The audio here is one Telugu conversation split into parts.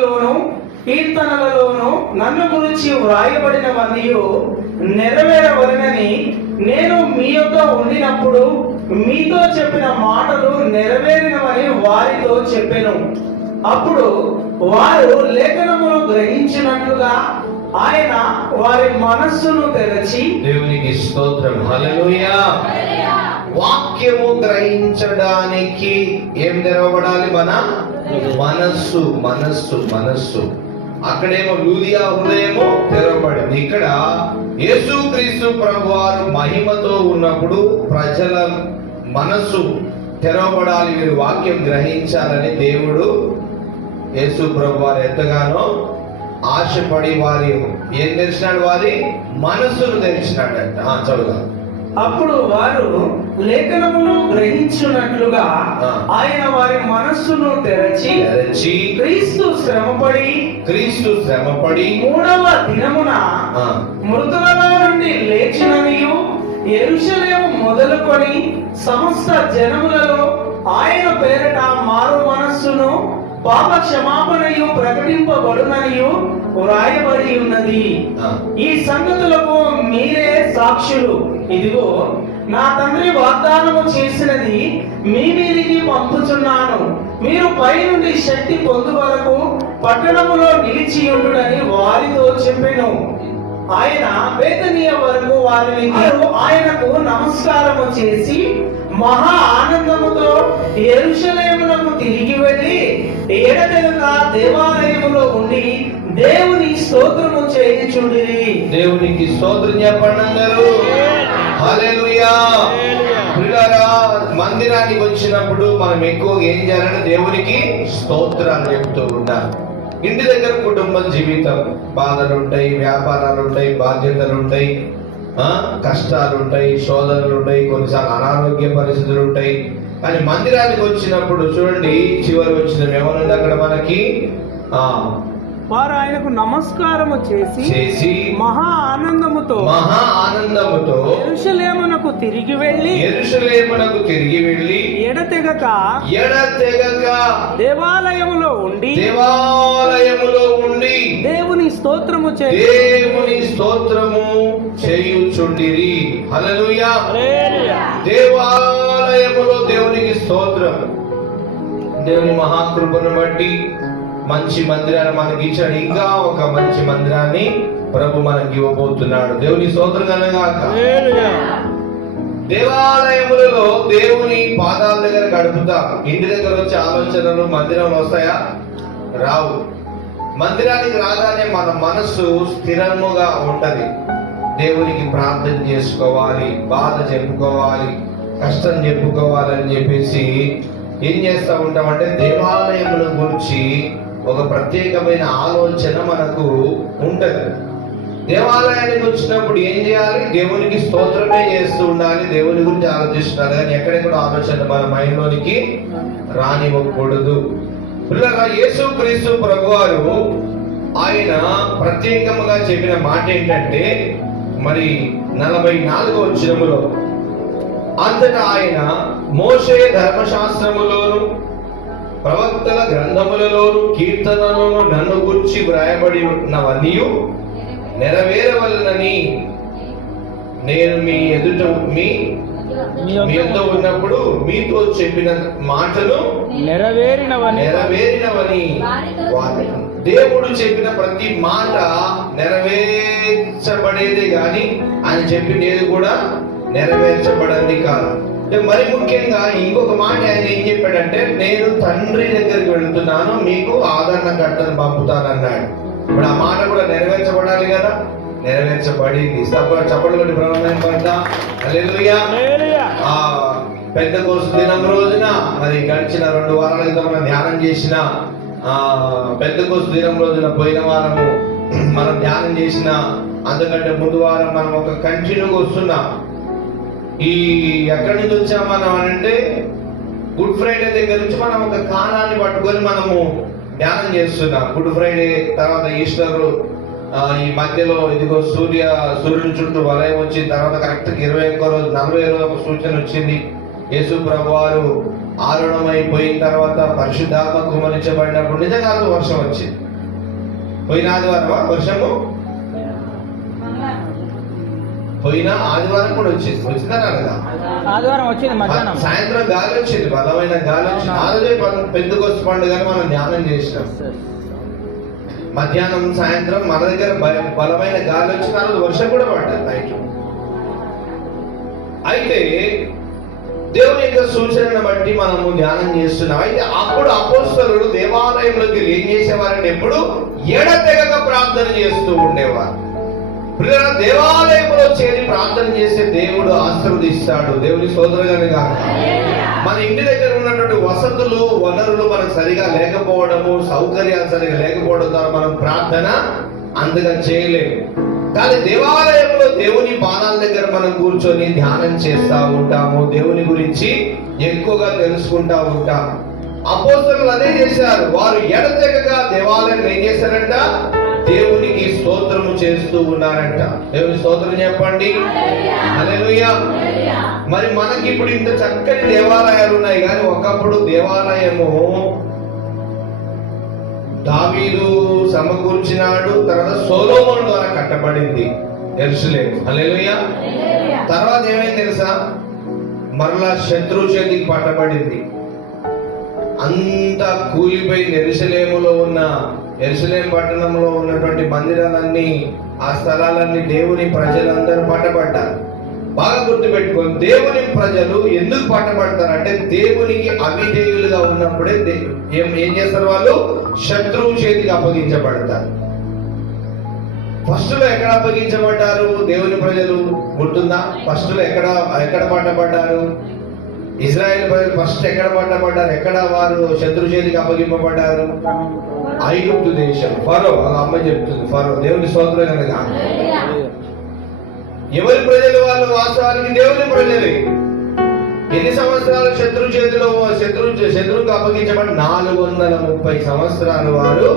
గ్రంథములలోను కీర్తనలలోను నన్ను గురించి వ్రాయబడినవన్నీ నెరవేరవలనని నేను మీ యొద్ద ఉండినప్పుడు మీతో చెప్పిన మాటలు నెరవేరినవని వారితో చెప్పెను. అప్పుడు వారు లేఖనములు గ్రహించినట్లుగా ఆయన వారి మనస్సును తెరచి, దేవునికి స్తోత్రం, హల్లెలూయా. వాక్యము గ్రహించడానికి ఏం తెరవబడాలి? మన మనస్సు. మనస్సు మనస్సు అక్కడేమో లూదియా హృదయము తెరవబడింది. ఇక్కడ యేసుక్రీస్తు ప్రభువారు మహిమతో ఉన్నప్పుడు ప్రజల మనస్సు తెరవబడాలి, వీరు వాక్యం గ్రహించాలని దేవుడు యేసు ప్రభువారు ఎంతగానో ఆశపడి వారి ఏం తెరిచినాడు? వారి మనస్సును తెరిచినాడంట. చదువుదాం. అప్పుడు వారు లేఖనమును గ్రహించున్నట్లుగా ఆయన వారి మనస్సును తెరచి క్రీస్తు శ్రమపడి మూడవ దినమున మృతులలో నుండి లేచిననియు యెరూషలేము మొదలుకొని సమస్త జనములలో ఆయన పేరట మారు మనస్సును పాప క్షమాపణయు ప్రకటింపబడుననియు వ్రాయబడి ఉన్నది. ఈ సంగతులకు మీరే సాక్షులు. ఇదిగో నా తండ్రి వాగ్దానము చేసినది మీ మీదికి పంపుచున్నాను. మీరు పై నుండి శక్తి పొందు వరకు పట్టణములో నిలిచి ఉండుడని వారితో చెప్పెను. ఆయన బేతనీయ వరకు వారిని ఆయనకు నమస్కారము చేసి మహా ఆనందముతో యెరూషలేమునకు తిరిగి వెళ్ళి ఎడతెగక దేవాలయములో ఉండి దేవుని స్తోత్రము చేయుచుండిరి. దేవునికి స్తోత్రం చెప్పండి అందరూ. హల్లెలూయా. ప్రియులారా, మందిరానికి వచ్చినప్పుడు మనం ఎక్కువ ఏం చేయాలంటే దేవునికి స్తోత్రాలు చెప్తూ ఉండాలి. ఇంటి దగ్గర కుటుంబ జీవితం, బాధలు ఉంటాయి, వ్యాపారాలు ఉంటాయి, బాధ్యతలు ఉంటాయి, కష్టాలు ఉంటాయి, శోధనలు ఉంటాయి, కొన్నిసార్లు అనారోగ్య పరిస్థితులు ఉంటాయి. కానీ మందిరానికి వచ్చినప్పుడు చూడండి, చివరి వచ్చిన ఏమనుంది అక్కడ మనకి? వారు ఆయనకు నమస్కారము చేసి మహా ఆనందముతో యెరూషలేమునకు తిరిగి వెళ్ళి ఎడతెగక దేవాలయములో ఉండి దేవుని స్తోత్రము చేయుచుండిరి. హల్లెలూయా. దేవాలయములో దేవునికి స్తోత్రం. దేవుని మహాకృపను బట్టి మంచి మందిరాన్ని మనకి ఇచ్చాడు. ఇంకా ఒక మంచి మందిరాన్ని ప్రభు మనకి ఇవ్వబోతున్నాడు. దేవుని స్తోత్రం కలగాక. దేవాలయములలో దేవుని పాదాల దగ్గర గడుపుతాం. ఇంటి దగ్గర వచ్చే ఆలోచనలు మందిరంలో వస్తాయా? రావు. మందిరానికి రాగానే మన మనస్సు స్థిరముగా ఉంటది. దేవునికి ప్రార్థన చేసుకోవాలి, బాధ చెప్పుకోవాలి, కష్టం చెప్పుకోవాలని చెప్పేసి ఏం చేస్తూ ఉంటామంటే దేవాలయముల గురించి ఒక ప్రత్యేకమైన ఆలోచన మనకు ఉంటది. దేవాలయానికి వచ్చినప్పుడు ఏం చేయాలి? దేవునికి స్తోత్రమే చేస్తూ ఉండాలి, దేవుని గురించి ఆలోచిస్తున్నారు. కానీ ఎక్కడెక్కడ ఆలోచన మన మైండ్లోనికి రానివ్వకూడదు. పిల్లగా యేసుక్రీస్తు ప్రభువారు ఆయన ప్రత్యేకముగా చెప్పిన మాట ఏంటంటే, మరి 44వ వచనములో, అంతటా ఆయన మోషే ధర్మశాస్త్రములోను ప్రవక్తల గ్రంథములలోను కీర్తనలను నన్ను గురించి వ్రాయబడి ఉన్నవన్నీ నెరవేరవలనని నేను మీ యొద్ద ఉన్నప్పుడు మీతో చెప్పిన మాటలు నెరవేరినవని దేవుడు చెప్పిన ప్రతి మాట నెరవేర్చబడేదే గాని ఆయన చెప్పినది కూడా నెరవేర్చబడింది కాదు. మరి ముఖ్యంగా ఇంకొక మాట ఆయన ఏం చెప్పాడంటే, నేను తండ్రి దగ్గరికి వెళ్తున్నాను, మీకు ఆదరణకర్తను పంపుతానన్నాడు. ఇప్పుడు ఆ మాట కూడా నెరవేర్చబడాలి కదా, నెరవేర్చబడింది. చప్పట్లు కొట్టి ప్రారంభం పడ్డా. హల్లెలూయా. ఆ పెద్దకోస్తు దినం రోజున, మరి గడిచిన 2 వారాల క్రితం మనం ధ్యానం చేసిన పెద్దకోస్తు దినం రోజున, పోయిన వారము మనం ధ్యానం చేసిన అంతకంటే ముందు వారం మనం ఒక కంటిన్యూగా వస్తున్నాం. ఈ ఎక్కడి నుంచి వచ్చాం మనం అంటే, గుడ్ ఫ్రైడే దగ్గర నుంచి మనం ఒక కాలాన్ని పట్టుకొని మనము ధ్యానం చేస్తున్నాం. గుడ్ ఫ్రైడే తర్వాత ఈస్టర్, ఈ మధ్యలో ఇదిగో సూర్యుని చుట్టూ వలయం వచ్చిన తర్వాత కరెక్ట్ 21 రోజు 40 రోజు ఒక సూచన వచ్చింది. యేసు ప్రభువారు ఆరుణమైపోయిన తర్వాత పరిశుద్ధాత్మ కుమరించబడినప్పుడు నిజంగా వర్షం వచ్చింది. పోయిన ఆదివారమా వర్షము? పోయిన ఆదివారం కూడా వచ్చిందా కదా? ఆదివారం వచ్చింది మధ్యాహ్నం. సాయంత్రం గాలి వచ్చింది, బలమైన గాలి వచ్చింది. ఆరోజే పెందెకొస్తు పండుగని మనం ధ్యానం చేసినాం. మధ్యాహ్నం సాయంత్రం మన దగ్గర బలమైన గాలి వచ్చిన ఆ రోజు వర్షం కూడా పడ్డది నైట్. అయితే దేవుని యొక్క సూచనను బట్టి మనము ధ్యానం చేస్తున్నాం. అయితే అప్పుడు అపోస్తలుడు దేవాలయంలోకి ఏం చేసేవారంటే ఎప్పుడు ఎడతెగక ప్రార్థన చేస్తూ ఉండేవారు. దేవాలయంలో చేరి ప్రార్థన చేస్తే దేవుడు ఆశీర్వదిస్తాడు. దేవుని స్తోత్రముగా. మన ఇంటి దగ్గర ఉన్నటువంటి వసతులు వనరులు మనకు సరిగా లేకపోవడము, సౌకర్యాలు సరిగా లేకపోవడం ద్వారా మనం ప్రార్థన అంతగా చేయలేము. కానీ దేవాలయంలో దేవుని పాదాల దగ్గర మనం కూర్చొని ధ్యానం చేస్తూ ఉంటాము, దేవుని గురించి ఎక్కువగా తెలుసుకుంటా ఉంటాం. అపోస్తలులు అదే చేశారు. వారు ఎడతెగక దేవాలయం ఏం చేశారంట? దేవునికి స్తోత్రము చేస్తూ ఉన్నారంట. దేవుని స్తోత్రం చెప్పండి. హల్లెలూయా. మరి మనకి ఇప్పుడు ఇంత చక్కని దేవాలయాలు ఉన్నాయి, కానీ ఒకప్పుడు దేవాలయము దావీదు సమకూర్చినాడు, తర్వాత సొలొమోను ద్వారా కట్టబడింది యెరూషలేము. హల్లెలూయా. తర్వాత ఏమైంది తెలుసా? మరలా శత్రు చేతికి పట్టబడింది. అంతా కూలిపోయింది. యెరూషలేము పట్టణంలో ఉన్నటువంటి మందిరాలన్నీ, ఆ స్థలాలన్నీ దేవుని ప్రజలందరూ పట్టబడ్డారు. బాగా గుర్తుపెట్టుకోండి, దేవుని ప్రజలు ఎందుకు పట్టబడతారంటే దేవునికి అవిధేయులుగా ఉన్నప్పుడే ఏం చేస్తారు? వాళ్ళు శత్రువు చేతికి అప్పగించబడతారు. ఫస్ట్ లో ఎక్కడ అప్పగించబడ్డారు దేవుని ప్రజలు? గుర్తుందా? ఫస్ట్ లో ఎక్కడ పట్టబడ్డారు? ఇజ్రాయెల్ ప్రజలు ఫస్ట్ ఎక్కడ పట్టబడ్డారు? ఎక్కడ వారు శత్రు చేతికి అప్పగింపబడ్డారు? ఐగుప్తు దేశం. ఫరో, అమ్మ చెప్తుంది, ఫరో. దేవుని స్తోత్రం కనుక. ఎవరి ప్రజలు వాళ్ళు? వాస్తవానికి దేవుని ప్రజలే. ఎన్ని సంవత్సరాలు శత్రువుకి అప్పగించబడి? 430 సంవత్సరాలు వారు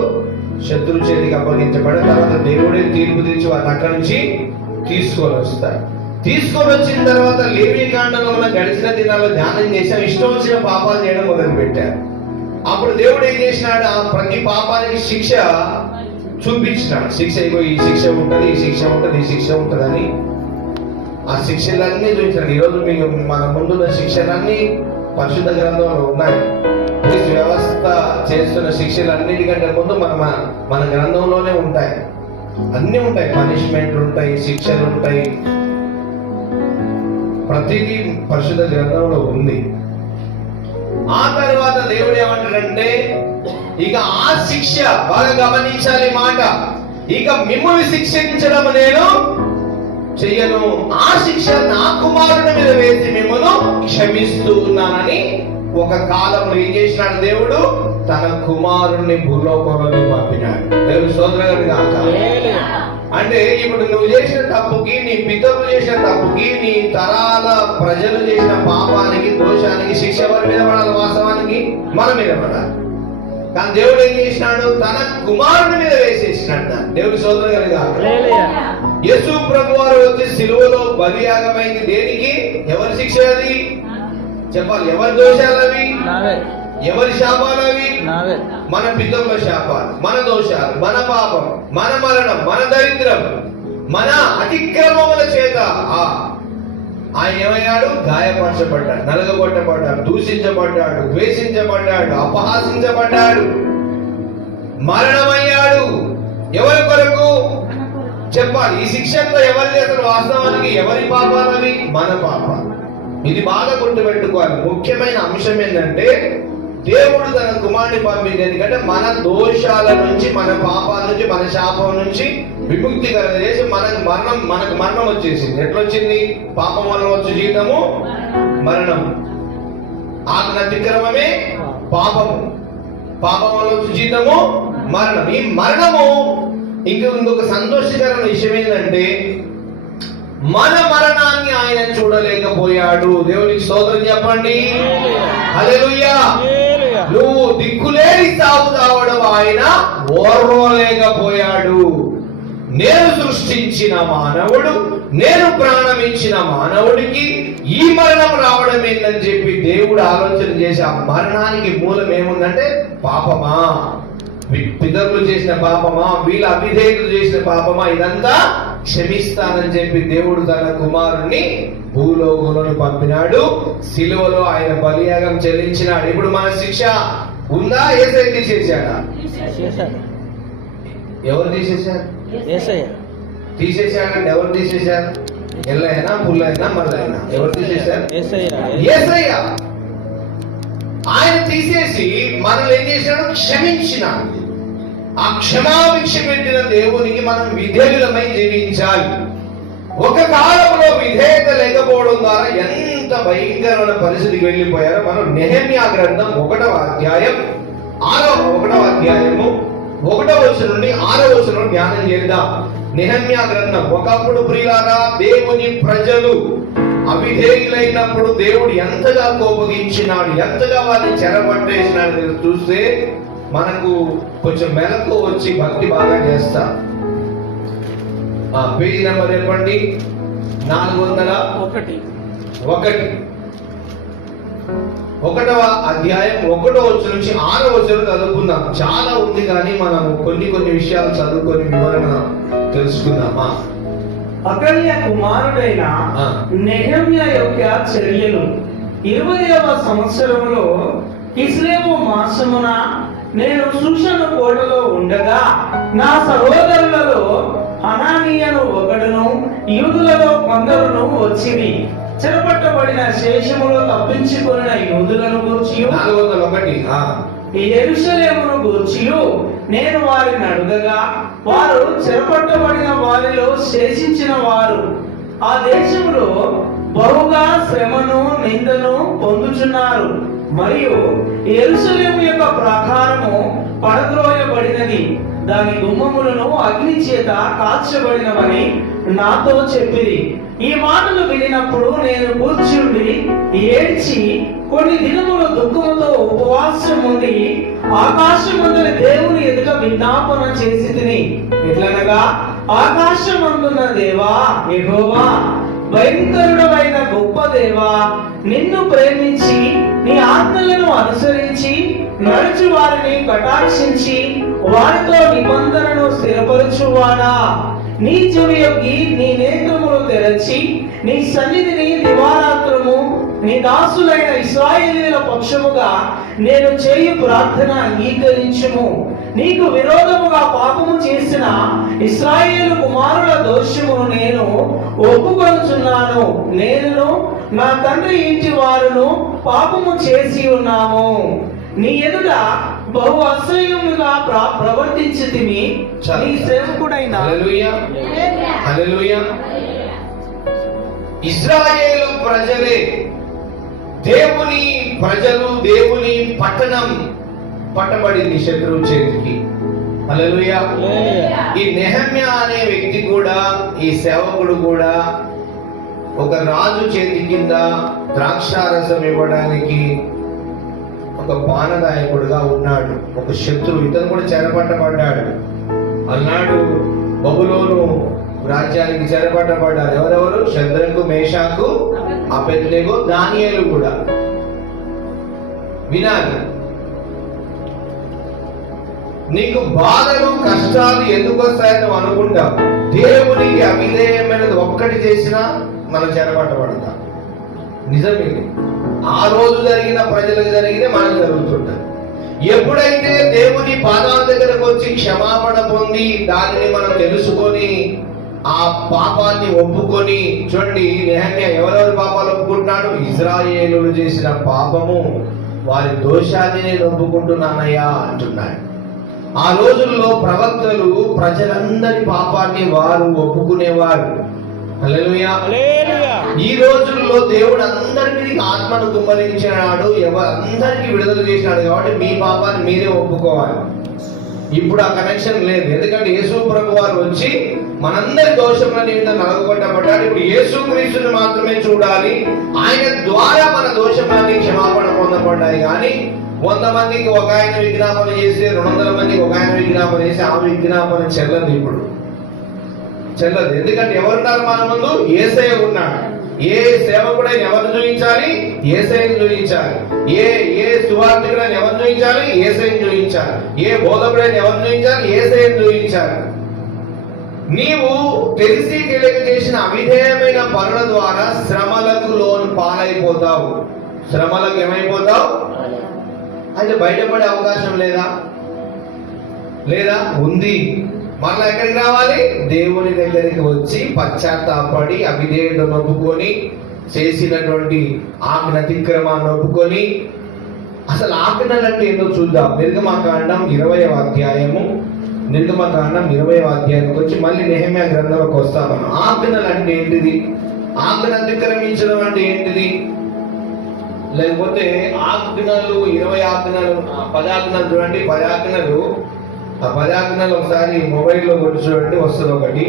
శత్రు చేతికి అప్పగించబడి, తర్వాత దేవుడే తీర్పు తీర్చి వారిని అక్కడి నుంచి తీసుకొని వస్తారు. తీసుకొని వచ్చిన తర్వాత లేవీ కాండంలో ఉన్న గడిచిన దినాల్లో ధ్యానం చేశాం. ఇష్టం వచ్చిన పాపాలు చేయడం మొదలు పెట్టారు. అప్పుడు దేవుడు ఏం చేసినాడు? ఆ ప్రతి పాపానికి శిక్ష చూపించినాడు. శిక్ష, ఈ శిక్ష ఉంటది, ఈ శిక్ష ఉంటది, ఈ శిక్ష ఉంటదని ఆ శిక్షలన్నీ చూపించాడు. ఈరోజు మీకు మన ముందున్న శిక్షలన్నీ పరిశుద్ధ గ్రంథంలో ఉన్నాయి. పోలీస్ వ్యవస్థ చేస్తున్న శిక్షలన్నిటికంటే ముందు మన గ్రంథంలోనే ఉంటాయి. అన్నీ ఉంటాయి. పనిష్మెంట్లు ఉంటాయి, శిక్షలు ఉంటాయి, ప్రతిదీ పరిశుద్ధ గ్రంథంలో ఉంది. ఆ తర్వాత దేవుడు ఏమంటాడంటే, ఇక ఆ శిక్ష, బాగా గమనించాలి మాట, ఇక మిమ్మల్ని శిక్షించడం నేను చెయ్యను, ఆ శిక్ష నా కుమారుని మీద వేసి మిమ్మల్ని క్షమిస్తూ ఉన్నానని ఒక కాలంలో ఏం చేసినాడు? దేవుడు తన కుమారుణ్ణి భూలోకంలోకి పంపినాడు. దేవుడు స్తోత్రం కాక. అంటే ఇప్పుడు నువ్వు చేసిన తప్పుకి, నీ పితరులు చేసిన తప్పుకి, నీ తరాల ప్రజలు చేసిన పాపానికి, దోషానికి శిక్ష ఎవరి మీద పడాలి? వాస్తవానికి మన మీద పడాలి. కానీ దేవుడు ఏం చేసినాడు? తన కుమారుని మీద వేసేసినాడు. దేవుడి స్తోత్రం కలుగాక. యేసు ప్రభు వారు వచ్చి సిలువలో బలియాగమైంది దేనికి? ఎవరి శిక్ష అది? చెప్పాలి. ఎవరి దోషాలు అవి? ఎవరి శాపాలు అవి? మన పితరుల శాపాలు, మన దోషాలు, మన పాపం, మన మరణం, మన దరిద్రం, మన అతిక్రమముల చేత ఆయన ఏమయ్యాడు? గాయపరచబడ్డాడు, నలగగొట్టబడ్డాడు, దూషించబడ్డాడు, ద్వేషించబడ్డాడు, అపహాసించబడ్డాడు, మరణమయ్యాడు. ఎవరి కొరకు? చెప్పాలి. ఈ శిక్షంలో ఎవరిది అసలు? వాస్తవానికి ఎవరి పాపాలవి? మన పాపాలు. ఇది బాగా గుర్తుపెట్టుకోవాలి. ముఖ్యమైన అంశం ఏంటంటే, దేవుడు తన కుమారుని పంపింది ఎందుకంటే మన దోషాల నుంచి, మన పాపాల నుంచి, మన శాపం నుంచి విముక్తి కలగజేసి మనకు మరణం వచ్చేసింది. ఎట్లొచ్చింది? పాపం వల్ల వచ్చే జీవితము మరణం. ఆజ్ఞ అతిక్రమమే పాపము, పాపం వల్ల వచ్చే జీవితము మరణం. ఈ మరణము ఇంకొక సంతోషకరమైన విషయం ఏంటంటే, మన మరణాన్ని ఆయన చూడలేకపోయాడు. దేవునికి స్తోత్రం చెప్పండి. హల్లెలూయా. నువ్వు దిక్కులేని సాగు తావడం ఆయన ఓర్వలేకపోయాడు. నేను సృష్టించిన మానవుడు, నేను ప్రాణమిచ్చిన మానవుడికి ఈ మరణం రావడం ఏంటని చెప్పి దేవుడు ఆలోచన చేసి ఆ మరణానికి మూలం ఏముందంటే పాపమా, పితరులు చేసిన పాపమా, వీళ్ళ అవిధేయులు చేసిన పాపమా, ఇదంతా క్షమిస్తానని చెప్పి దేవుడు తన కుమారుణ్ణి భూలోకంలోకి పంపినాడు. సిలువలో ఆయన బలియాగం చెల్లించినాడు. ఇప్పుడు మన శిక్ష ఉందా? యేసయ్య తీసేశాడా? చేశాడు. ఎవరు తీసేశారు? యేసయ్య తీసేశాడంటే ఎవరు తీసేశారు? ఎల్లైనా పుల్లైనా మల్లైనా ఎవరు తీసేశారు? యేసయ్య. యేసయ్య. ఆయన తీసేసి మనల్ని ఏం చేసినాడు? క్షమించినాడు. ఆ క్షమాభిక్ష పెట్టిన దేవునికి మనం విధేయులమై జీవించాలి. ఒక కాలంలో విధేయత లేకపోవడం ద్వారా ఎంత భయంకరమైన పరిస్థితికి వెళ్ళిపోయారో మనం నెహెమ్యా గ్రంథం 1వ అధ్యాయం 1వ అధ్యాయము 1వ వచనం నుండి 6వ వచనం ధ్యానం చేద్దాం. నెహెమ్యా గ్రంథం. ఒకప్పుడు ప్రియులారా, దేవుని ప్రజలు అవిధేయులైనప్పుడు దేవుడు ఎంతగా కోపగించినాడు, ఎంతగా వారిని చెరపట్టేసినాడు చూస్తే మనకు కొంచెం మెలకు వచ్చి భక్తి బాగా చేస్తాం. పేజీ నెంబర్ చెప్పండి. 401. 1వ అధ్యాయం 1వ వచనం నుంచి 6వ వచనం చదువుకుందాం. చాలా ఉంది కానీ మనం కొన్ని విషయాలు చదువుకొని వివరణ తెలుసుకుందామా. అకల్య కుమారుడైన నెహెమ్యా యొక్క చర్యలు. 20వ సంవత్సరంలో కిస్లేవు మాసమున నేను షూషను కోటలో ఉండగా నా సహోదరులలో హనానీయను ఒకడును యూదులలో కొందరును వచ్చిరి. చెరపట్టబడిన శేషములో తప్పించుకున్న యూదులను గూర్చి 401 యెరూషలేమును గూర్చి నేను వారిని అడుగగా వారు చెరపట్టబడిన వారిలో శేషించిన వారు ఆ దేశంలో బహుగా శ్రమను నిందను పొందుచున్నారు, మరియు యెరూషలేము యొక్క ప్రాకారము పడద్రోయబడినది, దాని గుమ్మములను అగ్ని చేత కాల్చబడినవని నాతో చెప్పిరి. ఈ మాటలు వినినప్పుడు నేను కూర్చుండి ఏడ్చి కొన్ని దినములు దుఃఖముతో ఉపవాసం ఉండి ఆకాశమందున దేవుని ఎదుట విజ్ఞాపన చేసి తిని, ఎట్లనగా, ఆకాశమందున్న దేవా యెహోవా, భయంకరుడైన గొప్ప దేవా, నిన్ను ప్రేమించి నీ ఆజ్ఞలను అనుసరించి నడుచు వారిని కటాక్షించి వారితో నిబంధనను స్థిరపరచువాడా, నీ చెవి యొగ్గి నీ నేత్రములు తెరచి నీ సన్నిధిని దివారాత్రము నీ దాసులైన ఇశ్రాయేలీయుల పక్షముగా నేను చేయు ప్రార్థన అంగీకరించుము. నీకు విరోధముగా పాపము చేసిన ఇశ్రాయేలు కుమారుల దోషమును నేను ఒప్పుకొనుచున్నాను. నేను నా తండ్రి ఇంటి వారును పాపము చేసి ఉన్నాము. నీ ఎదుట బహు అసహ్యముగా ప్రవర్తించితిమి. నీ సేవకుడైన ఇశ్రాయేలు ప్రజలే దేవుని ప్రజలు, దేవుని పట్టణం పట్టబడింది శత్రువు చేతికి. హల్లెలూయా. ఈ నెహెమ్యా అనే వ్యక్తి కూడా, ఈ సేవకుడు కూడా ఒక రాజు చేతి కింద ద్రాక్షారసం ఇవ్వడానికి ఒక పానదాయకుడుగా ఉన్నాడు. ఒక శత్రువు, ఇతను కూడా చెరపట్టబడ్డాడు. అన్నాడు బబులోను రాజ్యానికి చెరపట్టబడ్డారు. ఎవరెవరు? శద్రకు, మేషాకు, అబేద్నెగో, దానియేలు కూడా. వినాలి, నీకు బాధలు కష్టాలు ఎందుకు వస్తాయని నువ్వు అనుకుంటావు. దేవునికి అవిధేయమైనది ఒక్కటి చేసినా మనం చెరపట్టబడతాం. నిజమే. ఆ రోజు జరిగిన ప్రజలకు జరిగితే మనకు జరుగుతుంటాయి. ఎప్పుడైతే దేవుని పాదాల దగ్గరకు వచ్చి క్షమాపణ పొంది దానిని మనం తెలుసుకొని ఆ పాపాన్ని ఒప్పుకొని, చూడండి నెహెమ్యా ఎవరెవరు పాపాలు ఒప్పుకుంటున్నాడు? ఇశ్రాయేలులు చేసిన పాపము, వారి దోషాన్ని నేను ఒప్పుకుంటున్నానయ్యా అంటున్నాడు. ఆ రోజుల్లో ప్రవక్తలు ప్రజలందరి పాపాన్ని వారు ఒప్పుకునేవారు. హల్లెలూయా. ఈ రోజుల్లో దేవుడు అందరికీ ఆత్మను కుమ్మరించినాడు, అందరికీ విడుదల చేసినాడు. కాబట్టి మీ పాపాన్ని మీరే ఒప్పుకోవాలి. ఇప్పుడు ఆ కనెక్షన్ లేదు. ఎందుకంటే యేసు ప్రభు వారు వచ్చి మనందరి దోషముల నిమిత్తం నలగొట్టబడ్డాడు. ఇప్పుడు యేసు క్రీస్తుని మాత్రమే చూడాలి. ఆయన ద్వారా మన దోషములన్నీ క్షమాపణ పొందబడ్డాయి. కానీ 100 మందికి ఒక ఆయన విజ్ఞాపన చేసి 200 మందికి ఒక ఆయన విజ్ఞాపన చేసి ఆ విజ్ఞాపన చెల్లదు. ఇప్పుడు చెల్లదు. ఎందుకంటే ఎవరున్నారు మన ముందు? యేసయ్య ఉన్నాడు. ఏ సేవకుడైన ఎవరు చూపించాలి? యేసయ్యను చూపించాలి. ఏ సువార్తికుడైన ఎవరు చూపించాలి? యేసయ్యను చూపించాలి. ఏ బోధకుడైన ఎవరు చూపించాలి? యేసయ్యను చూపించాలి. నీవు తెలిసి తెలియక చేసిన అవిధేయమైన పనుల ద్వారా శ్రమలకు లోను పాలైపోతావు. శ్రమలకు ఏమైపోతావు? అయితే బయటపడే అవకాశం లేదా? లేదా? ఉంది. మరలా ఎక్కడికి రావాలి? దేవుని దగ్గరికి వచ్చి పశ్చాత్తాపడి అవిధేయతను ఒప్పుకొని చేసినటువంటి ఆజ్ఞ అతిక్రమాన్ని ఒప్పుకొని, అసలు ఆజ్ఞలు అంటే ఏంటో చూద్దాం. నిర్గమకాండం 20వ అధ్యాయము, నిర్గమకాండం 20వ అధ్యాయానికి వచ్చి మళ్ళీ నెహెమ్యా గ్రంథంలోకి వస్తాం మనం. ఆజ్ఞలు అంటే ఏంటిది? ఆజ్ఞ అతిక్రమించడం అంటే ఏంటిది? లేకపోతే ఆజ్ఞలు 20 ఆజ్ఞలు, 10 ఆజ్ఞలు చూడండి. 10 ఆజ్ఞలు, ఆ 10 ఆజ్ఞలు ఒకసారి మొబైల్లో కొట్టి చూడండి, వస్తుంది ఒకటి.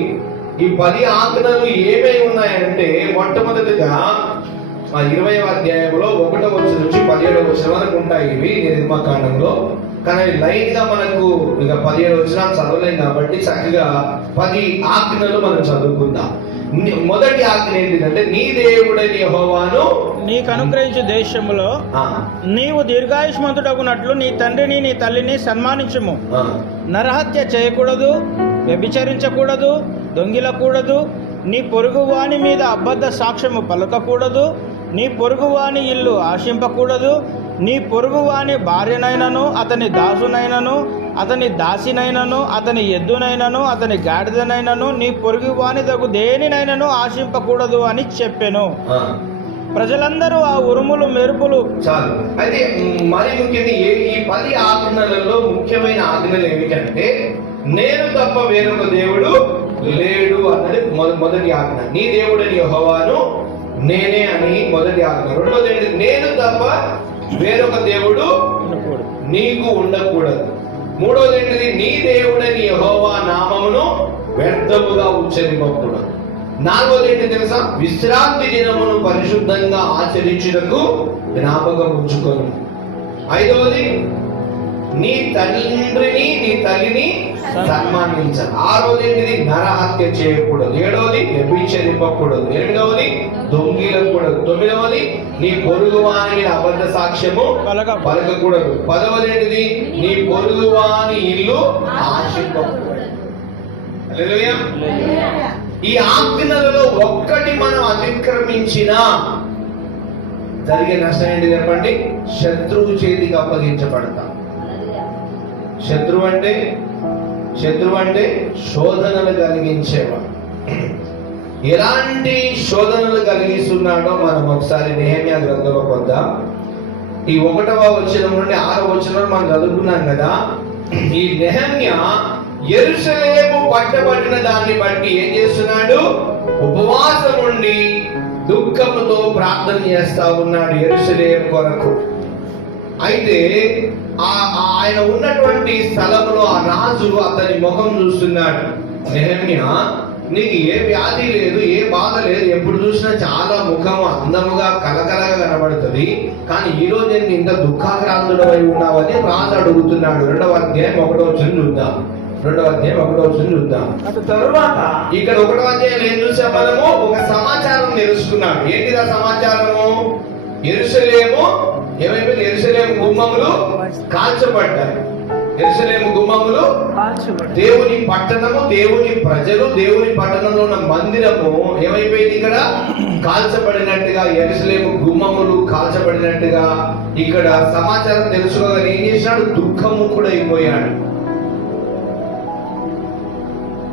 ఈ 10 ఆజ్ఞలు ఏమేమి ఉన్నాయంటే, మొట్టమొదటిగా ఆ 20వ అధ్యాయంలో 1వ వచనం నుంచి 17వ వచనం వరకు ఉంటాయి ఇవి నిర్గమకాండంలో. కానీ లైన్ గా మనకు ఇక 17 వచనాలు చదవలేం కాబట్టి చక్కగా 10 ఆజ్ఞలు మనం చదువుకుందాం. మొదటి ఆజ్ఞ ఏంటిదంటే, నీ దేవుడైన యెహోవాను నీకు అనుగ్రహించే దేశములో నీవు దీర్ఘాయుష్మంతుడగునట్లు నీ తండ్రిని నీ తల్లిని సన్మానించుము. నరహత్య చేయకూడదు, వ్యభిచరించకూడదు, దొంగిలకూడదు, నీ పొరుగువాని మీద అబద్ధ సాక్ష్యము పలకకూడదు, నీ పొరుగువాని ఇల్లు ఆశింపకూడదు, నీ పొరుగువాని భార్యనైనను అతని దాసునైనను అతని దాసినైనను అతని ఎద్దునైనను అతని గాడిదనైనను నీ పొరుగువాని తగు దేనినైనను ఆశింపకూడదు అని చెప్పెను. ప్రజలందరూ ఆ ఉరుములు మెరుపులు చాలు. అయితే మరి ముఖ్యంగా ఈ 10 ఆజ్ఞలలో ముఖ్యమైన ఆజ్ఞలు ఏమిటంటే, నేను తప్ప వేరొక దేవుడు లేడు అన్నది మొదటి ఆజ్ఞ. నీ దేవుడని యెహోవాను నేనే అని మొదటి ఆజ్ఞ. రెండోది ఏంటి? నేను తప్ప వేరొక దేవుడు నీకు ఉండకూడదు. మూడోది ఏంటిది? నీ దేవుడని యెహోవా నామమును వ్యర్థముగా ఉచ్చరింపకూడదు. నాలుగోది ఏంటి తెలుసా? విశ్రాంతి దినమును పరిశుద్ధంగా ఆచరించుటకు జ్ఞాపకం ఉంచుకోను. ఐదవది, నీ తండ్రిని నీ తల్లిని సన్మానించాలి. ఆరోది ఏంటిది? నరహత్య చేయకూడదు. ఏడవది, వ్యభిచరింపకూడదు. ఎనిమిదవది, దొంగిలకూడదు. తొమ్మిదవది, నీ పొరుగువాని అబద్ధ సాక్ష్యము పలకకూడదు. 10వది ఏంటిది? నీ పొరుగువాని ఇల్లు ఆశింపకూడదు. హల్లెలూయా. ఈ ఆజ్ఞలలో ఒక్కటి మనం అతిక్రమించినా జరిగే నష్టం ఏంటి చెప్పండి? శత్రువు చేతికి అప్పగించబడతాం. శత్రువు అంటే శోధనలు కలిగించేవాడు. ఎలాంటి శోధనలు కలిగిస్తున్నాడో మనం ఒకసారి నెహెమ్యా గ్రంథంలోకి వద్దాం. ఈ 1వ వచనం నుండి 6వ వచనం మనం చదువుకున్నాం కదా. ఈ నెహెమ్యా యెరూషలేము పట్టబడిన దాన్ని బట్టి ఏం చేస్తున్నాడు? ఉపవాసం ఉండి దుఃఖముతో ప్రార్థన చేస్తా ఉన్నాడు యెరూషలేము కొరకు. అయితే ఆయన ఉన్నటువంటి స్థలంలో ఆ రాజు అతని ముఖం చూస్తున్నాడు. నెహెమ్యా, నీకు ఏ వ్యాధి లేదు, ఏ బాధ లేదు, ఎప్పుడు చూసినా చాలా ముఖం అందముగా కలకలగా కనబడుతుంది, కానీ ఈ రోజు ఇంత దుఃఖాక్రాంతుడవై ఉన్నావని రాజు అడుగుతున్నాడు. 2వ అధ్యాయం 1వ వచనం చూద్దాం. 2వ అధ్యాయం 1వ వచనం చూద్దాం. తరువాత ఇక్కడ 1వ అధ్యాయం ఏం చూసా? మనము ఒక సమాచారం తెలుసుకున్నాడు. ఏంటిది ఆ సమాచారము? యెరూషలేము ఏమైపోయింది? యెరూషలేము గుమ్మములు కాల్చబడ్డాయి. యెరూషలేము గుమ్మములు, దేవుని పట్టణము, దేవుని ప్రజలు, దేవుని పట్టణంలో ఉన్న మందిరము ఏమైపోయింది? ఇక్కడ కాల్చబడినట్టుగా, యెరూషలేము గుమ్మములు కాల్చబడినట్టుగా ఇక్కడ సమాచారం తెలుసుకోగానే ఏం చేసినాడు? దుఃఖము కూడా అయిపోయాడు.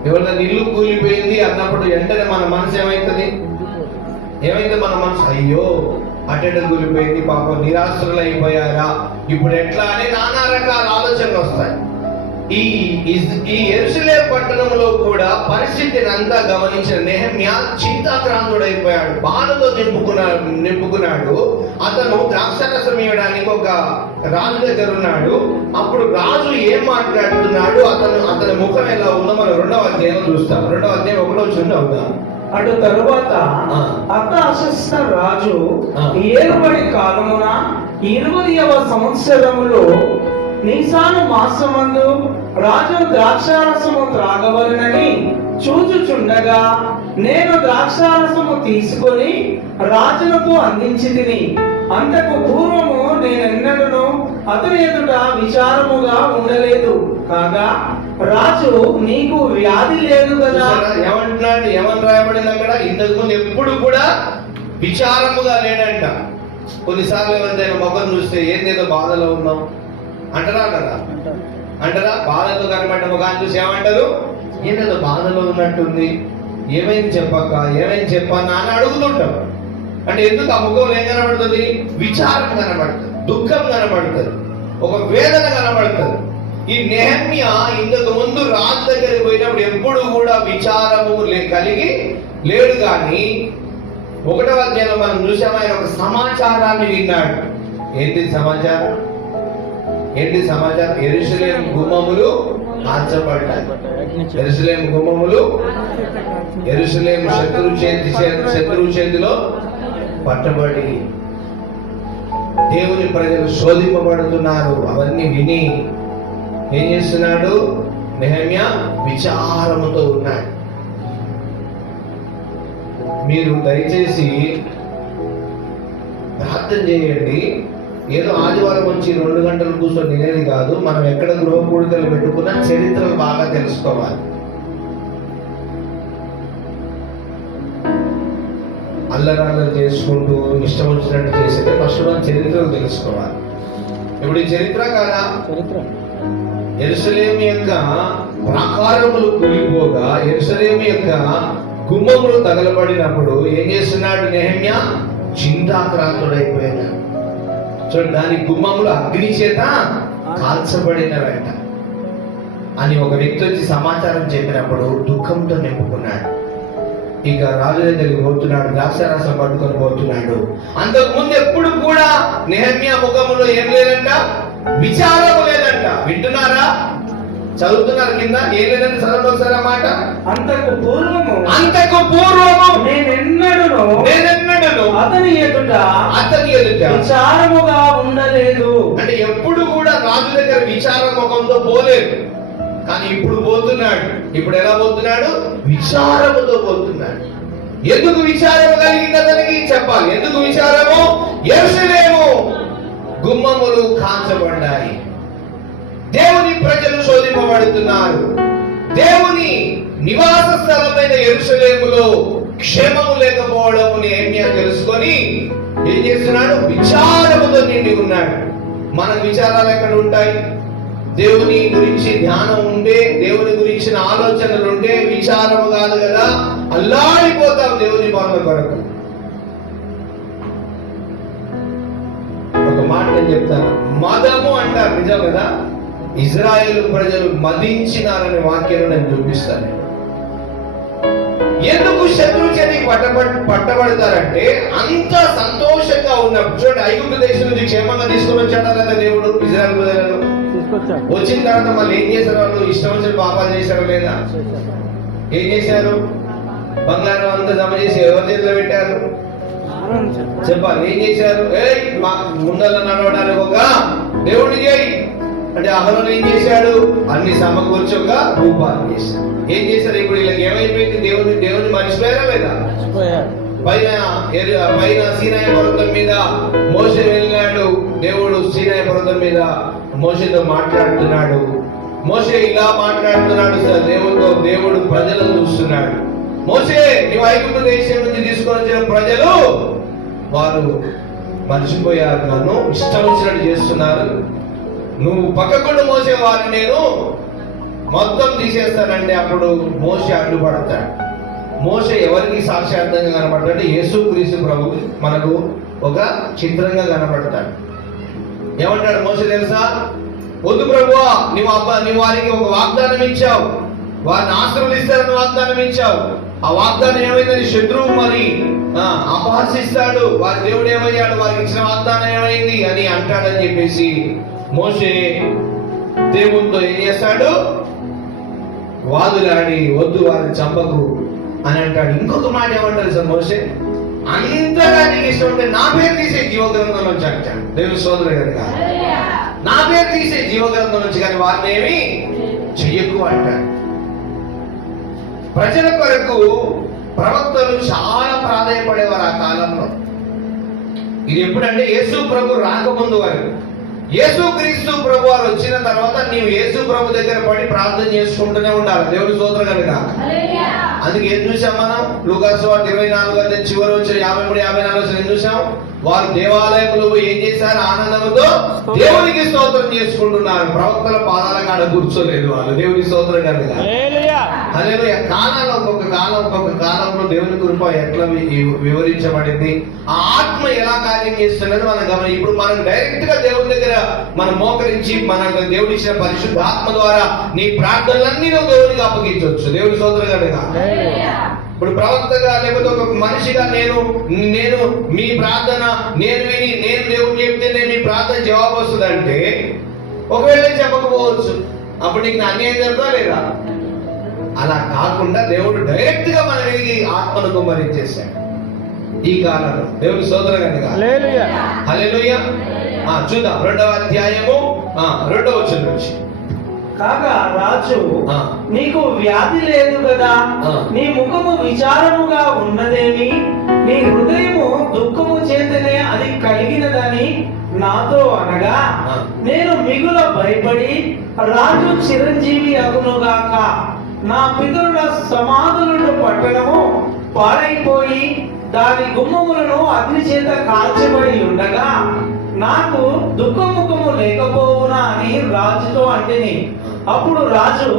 ఎవరైనా ఇల్లు కూలిపోయింది అన్నప్పుడు వెంటనే మన మనసు ఏమైతుంది? మన మనసు అయ్యో అటెండ్ కూలిపోయింది, పాపం నిరాశ్రులు అయిపోయారా, ఇప్పుడు ఎట్లా అని నానా రకాల ఆలోచనలు వస్తాయి. ఈ యెరూషలేము పట్టణంలో కూడా పరిస్థితిని అంతా గమనించిన నెహెమ్యా చింతాక్రాంతుడైపోయాడు, బాధతో నింపుకున్నాడు. అతను ద్రాక్షారసం ఇవ్వడానికి ఒక రాజు దగ్గర ఉన్నాడు. అప్పుడు రాజు ఏం మాట్లాడుతున్నాడు, అతని ముఖం ఎలా ఉందో మనం 2వ అధ్యాయం చూస్తాం. 2వ అధ్యాయం 1వ వచనం అవుతాం. అటు తరువాత అర్తహషస్త రాజు ఏలుబడి కాలమున 20వ సంవత్సరములో నీసాను మాసమందు రాజు ద్రాక్షారసము త్రాగవలనని చూచుచుండగా నేను ద్రాక్షారసము తీసుకొని రాజునకు అందించి తిని, అంతకు పూర్వము నేనెన్నడను అతని ఎదుట విచారముగా ఉండలేదు. కాగా రాజు నీకు వ్యాధి లేదు కదా. చూసారా? ఏమంటున్నాడు? ఏమని రాయబడింది అక్కడ? ఇంతకు ముందు ఎప్పుడు కూడా విచారముగా లేడంట. కొన్నిసార్లు ఎవరిదైనా ముఖం చూస్తే ఏందేదో బాధలో ఉన్నాం అంటారా కదా, అంటారా? బాధతో కనబడ్డ ముఖాన్ని చూసి ఏమంటారు? ఏదేదో బాధలో ఉన్నట్టుంది, ఏమైంది చెప్పక్క, ఏమైంది చెప్పన్నా అని అడుగుతుంటాం. అంటే ఎందుకు ఆ ముఖంలో ఏం కనబడుతుంది? విచారం కనబడుతుంది, దుఃఖం కనబడుతుంది, ఒక వేదన కనబడుతుంది. ఈ నెహమ్యా ఇంతకు ముందు రాజు దగ్గరికి పోయినప్పుడు ఎప్పుడు కూడా విచారము కలిగి లేడు. కానీ 1వ అధ్యాయంలో మనం చూసాము, ఆయన ఒక సమాచారాన్ని విన్నాడు. ఏంటి సమాచారం? ఏంటి సమాచారం? యెరూషలేము గుమ్మములు కాల్చబడ్డాయి. యెరూషలేము గుమ్మములు, యెరూషలేము శత్రువు చేతిలో పట్టబడి దేవుని ప్రజలు శోధింపబడుతున్నారు. అవన్నీ విని ఏం చేస్తున్నాడు? నెహమ్యా విచారముతో ఉన్నాడు. మీరు దయచేసి ప్రార్థన చేయండి. ఏదో ఆదివారం వచ్చి 2 గంటలు కూర్చొని తినేది కాదు. మనం ఎక్కడ గృహ కూడికలు పెట్టుకున్నా చరిత్రలు బాగా తెలుసుకోవాలి. అల్లరాళ్ళలు చేసుకుంటూ ఇష్టం వచ్చినట్టు చేసేది ఫస్ట్ మనం చరిత్రలు తెలుసుకోవాలి. ఇప్పుడు ఈ చరిత్ర కాదా? యెరూషలేము యొక్క ప్రాకారములు కూలిపోగా, యెరూషలేము యొక్క గుమ్మములు తగలబడినప్పుడు ఏం చేస్తున్నాడు నెహమ్యా? చింతాక్రాంతుడైపోయినాడు. చూడండి, దాని గుమ్మములు అగ్ని చేత కాల్చబడినవంట అని ఒక వ్యక్తి వచ్చి సమాచారం చెప్పినప్పుడు దుఃఖంతో నింపుకున్నాడు. ఇక రాజు దగ్గరికి పోతున్నాడు, ద్రాక్షారసం పట్టుకొని పోతున్నాడు. అంతకు ముందు ఎప్పుడు కూడా నెహమ్యా ముఖములో ఏం లేదంట? విచారము లేదంట. వింటున్నారా? చదువుతున్నారు కింద? ఏం లేదంటే చదవండి ఒకసారి ఆ మాట. అంతకు పూర్వము నేనెన్నడను అతని ఎదుట విచారముగా ఉండలేదు. అంటే ఎప్పుడు కూడా రాజు దగ్గర విచార ముఖంతో పోలేదు. కానీ ఇప్పుడు పోతున్నాడు. ఇప్పుడు ఎలా పోతున్నాడు? విచారముతో పోతున్నాడు. ఎందుకు విచారము కలిగింది అతనికి? చెప్పాలి. ఎందుకు విచారము? యెరూషలేము గుమ్మములు కాల్చబడ్డాయి. దేవుని ప్రజలు శోధింపబడుతున్నారు. దేవుని నివాస స్థలమైన యెరూషలేములో క్షేమము లేకపోవడం నెహమ్యా తెలుసుకొని ఏం చేస్తున్నాడు? విచారముతో నిండి ఉన్నాడు. మన విచారాలు ఎక్కడ ఉంటాయి? దేవుని గురించి ధ్యానం ఉండే, దేవుని గురించిన ఆలోచనలు ఉండే విచారము కాదు కదా, అల్లాడిపోతాం దేవుని పనుల కొరకు. ఒక మాట నేను చెప్తాను, మదము అంటారు, నిజం కదా? ఇజ్రాయేల్ ప్రజలు మదించినారనే వాక్యాన్ని నేను చూపిస్తాను. ఎందుకు శత్రు చేతికి పట్టబడతారంటే అంత సంతోషంగా ఉన్నప్పుడు. చూడండి, ఐగుప్తు దేశం నుంచి క్షేమంగా తీసుకుని వచ్చాడా లేదా దేవుడు ఇజ్రాయేల్ ప్రజలను? వచ్చిన తర్వాత మళ్ళీ ఏం చేశారు? వాళ్ళు ఇష్టం వచ్చిన పాపాలు చేశారు లేదా? ఏం చేశారు? బంగారం అంతా జమ చేసి ఎవరి చేతిలో పెట్టారు? చెప్పాలి. ఏం చేశారు? మా ముందర నడవడానికి ఒక దేవుడిని చేయి అంటే అహరోను ఏం చేశాడు? అన్ని సమకూర్చి ఒక రూపాన్ని చేశాడు. ఏం చేశారు? ఇప్పుడు వీళ్ళకి ఏమైపోయింది? దేవుని మర్చిపోయారా లేదా? పైన సీనాయి పర్వతం మీద మోషే వెళ్ళినాడు. దేవుడు సీనాయి పర్వతం మీద మోషేతో మాట్లాడుతున్నాడు. మోషే ఇలా మాట్లాడుతున్నాడు సార్ దేవుడితో. దేవుడు ప్రజలను చూస్తున్నాడు. మోషే, నీవు ఐగుప్తు దేశం నుంచి తీసుకొని వచ్చిన ప్రజలు వారు మర్చిపోయారు, నన్ను ఇష్టం వచ్చినట్టు చేస్తున్నారు. నువ్వు పక్కకుండా మోసే వారిని నేను మొత్తం తీసేస్తానంటే అప్పుడు మోషే అడ్డుపడతాడు. మోషే ఎవరికి సాక్షాత్తంగా కనబడతాడు? యేసుక్రీస్తు ప్రభు మనకు ఒక చిత్రంగా కనబడతాడు. ఏమంటాడు మోషే తెలుసా? వద్దు ప్రభువా, నువ్వు వారికి ఒక వాగ్దానం ఇచ్చావు, వారిని ఆశీర్వదిస్తారని వాగ్దానం ఇచ్చావు. ఆ వాగ్దానం ఏమైందని శత్రువు మరి అపహసిస్తాడు. వారి దేవుడు ఏమయ్యాడు? వారికి ఇచ్చిన వాగ్దానం ఏమైంది అని అంటాడని చెప్పేసి మోషే దేవునితో ఏం చేస్తాడు? వాదులాడి వద్దు వారిని చంపకు అని అంటాడు. ఇంకొక మాట ఏమంటారు సార్ మోషే? అంతగా నీకు ఇష్టం ఉంటే నా పేరు తీసే జీవగ్రంథం నుంచి అంటాడు. దేవుని సోదరుడు కనుక నా పేరు తీసే జీవగ్రంథం నుంచి, కానీ వారిని ఏమి చెయ్యకు అంటాడు. ప్రజల కొరకు ప్రవక్తలు చాలా ప్రాధాన్యపడేవారు ఆ కాలంలో. ఇది ఎప్పుడంటే యేసు ప్రభు రాకముందు వారు. యేసు క్రీస్తు ప్రభు వారు వచ్చిన తర్వాత నీవు యేసు ప్రభు దగ్గర పడి ప్రార్థన చేసుకుంటూనే ఉండాలి. దేవుని స్తోత్రం కనుక. అందుకే ఏం చూసాం మనం? లూకాసు సువార్త 24 చివరి వచ్చిన 53-54 ఏం చూసాం? వారు దేవాలయంలో పోయి ఏం చేశారు? ఆనందంతో దేవునికి స్తోత్రం చేసుకుంటున్నారు. ప్రవక్తల పాదాల కాడ కూర్చోలేదు వాళ్ళు. దేవుని స్తోత్రం కనుక. హల్లెలూయా. కాలంలో ఒక్కొక్క కాలంలో దేవుని కృప ఎట్లా వివరించబడింది, ఆ ఆత్మ ఎలా కార్యం చేస్తున్నది మనం గమనం. ఇప్పుడు మనం డైరెక్ట్ గా దేవుని దగ్గర మనం మోకరించి మనకు దేవుడి ఇచ్చిన పరిశుద్ధ ఆత్మ ద్వారా నీ ప్రార్థనలన్నీ నువ్వు దేవునికి అప్పగించవచ్చు. దేవుని స్తోత్రం కనుక. ఇప్పుడు ప్రవక్తగా లేకపోతే ఒక మనిషిగా నేను మీ ప్రార్థన నేను విని నేను దేవుడు చెప్తే నేను మీ ప్రార్థన జవాబు వస్తుందంటే ఒకవేళ చెప్పకపోవచ్చు. అప్పుడు నీకు అన్యాయం జరుగుతా లేదా? అలా కాకుండా దేవుడు డైరెక్ట్ గా మన విని ఆత్మను కుమ్మరించేశాడు ఈ కాలంలో. దేవుని స్తోత్రం కనుక. హల్లెలూయా. చూద్దాం 2వ అధ్యాయము 2వ వచనం నుంచి. కాగా రాజు, నీకు వ్యాధి లేదు కదా, నీ ముఖము విచారముగా ఉన్నదేమి, నీ హృదయము దుఃఖము చేతనే అది కలిగినదని నాతో అనగా, నేను మిగుల భయపడి రాజు చిరంజీవి అగునుగాక, నా పితరుల సమాధులను పట్టణము పాడైపోయి దాని గుమ్మములను అగ్ని చేత కాల్చబడి ఉండగా నాకు దుఃఖముఖము లేకపోవునా అని రాజుతో అంటేని. అప్పుడు రాజు,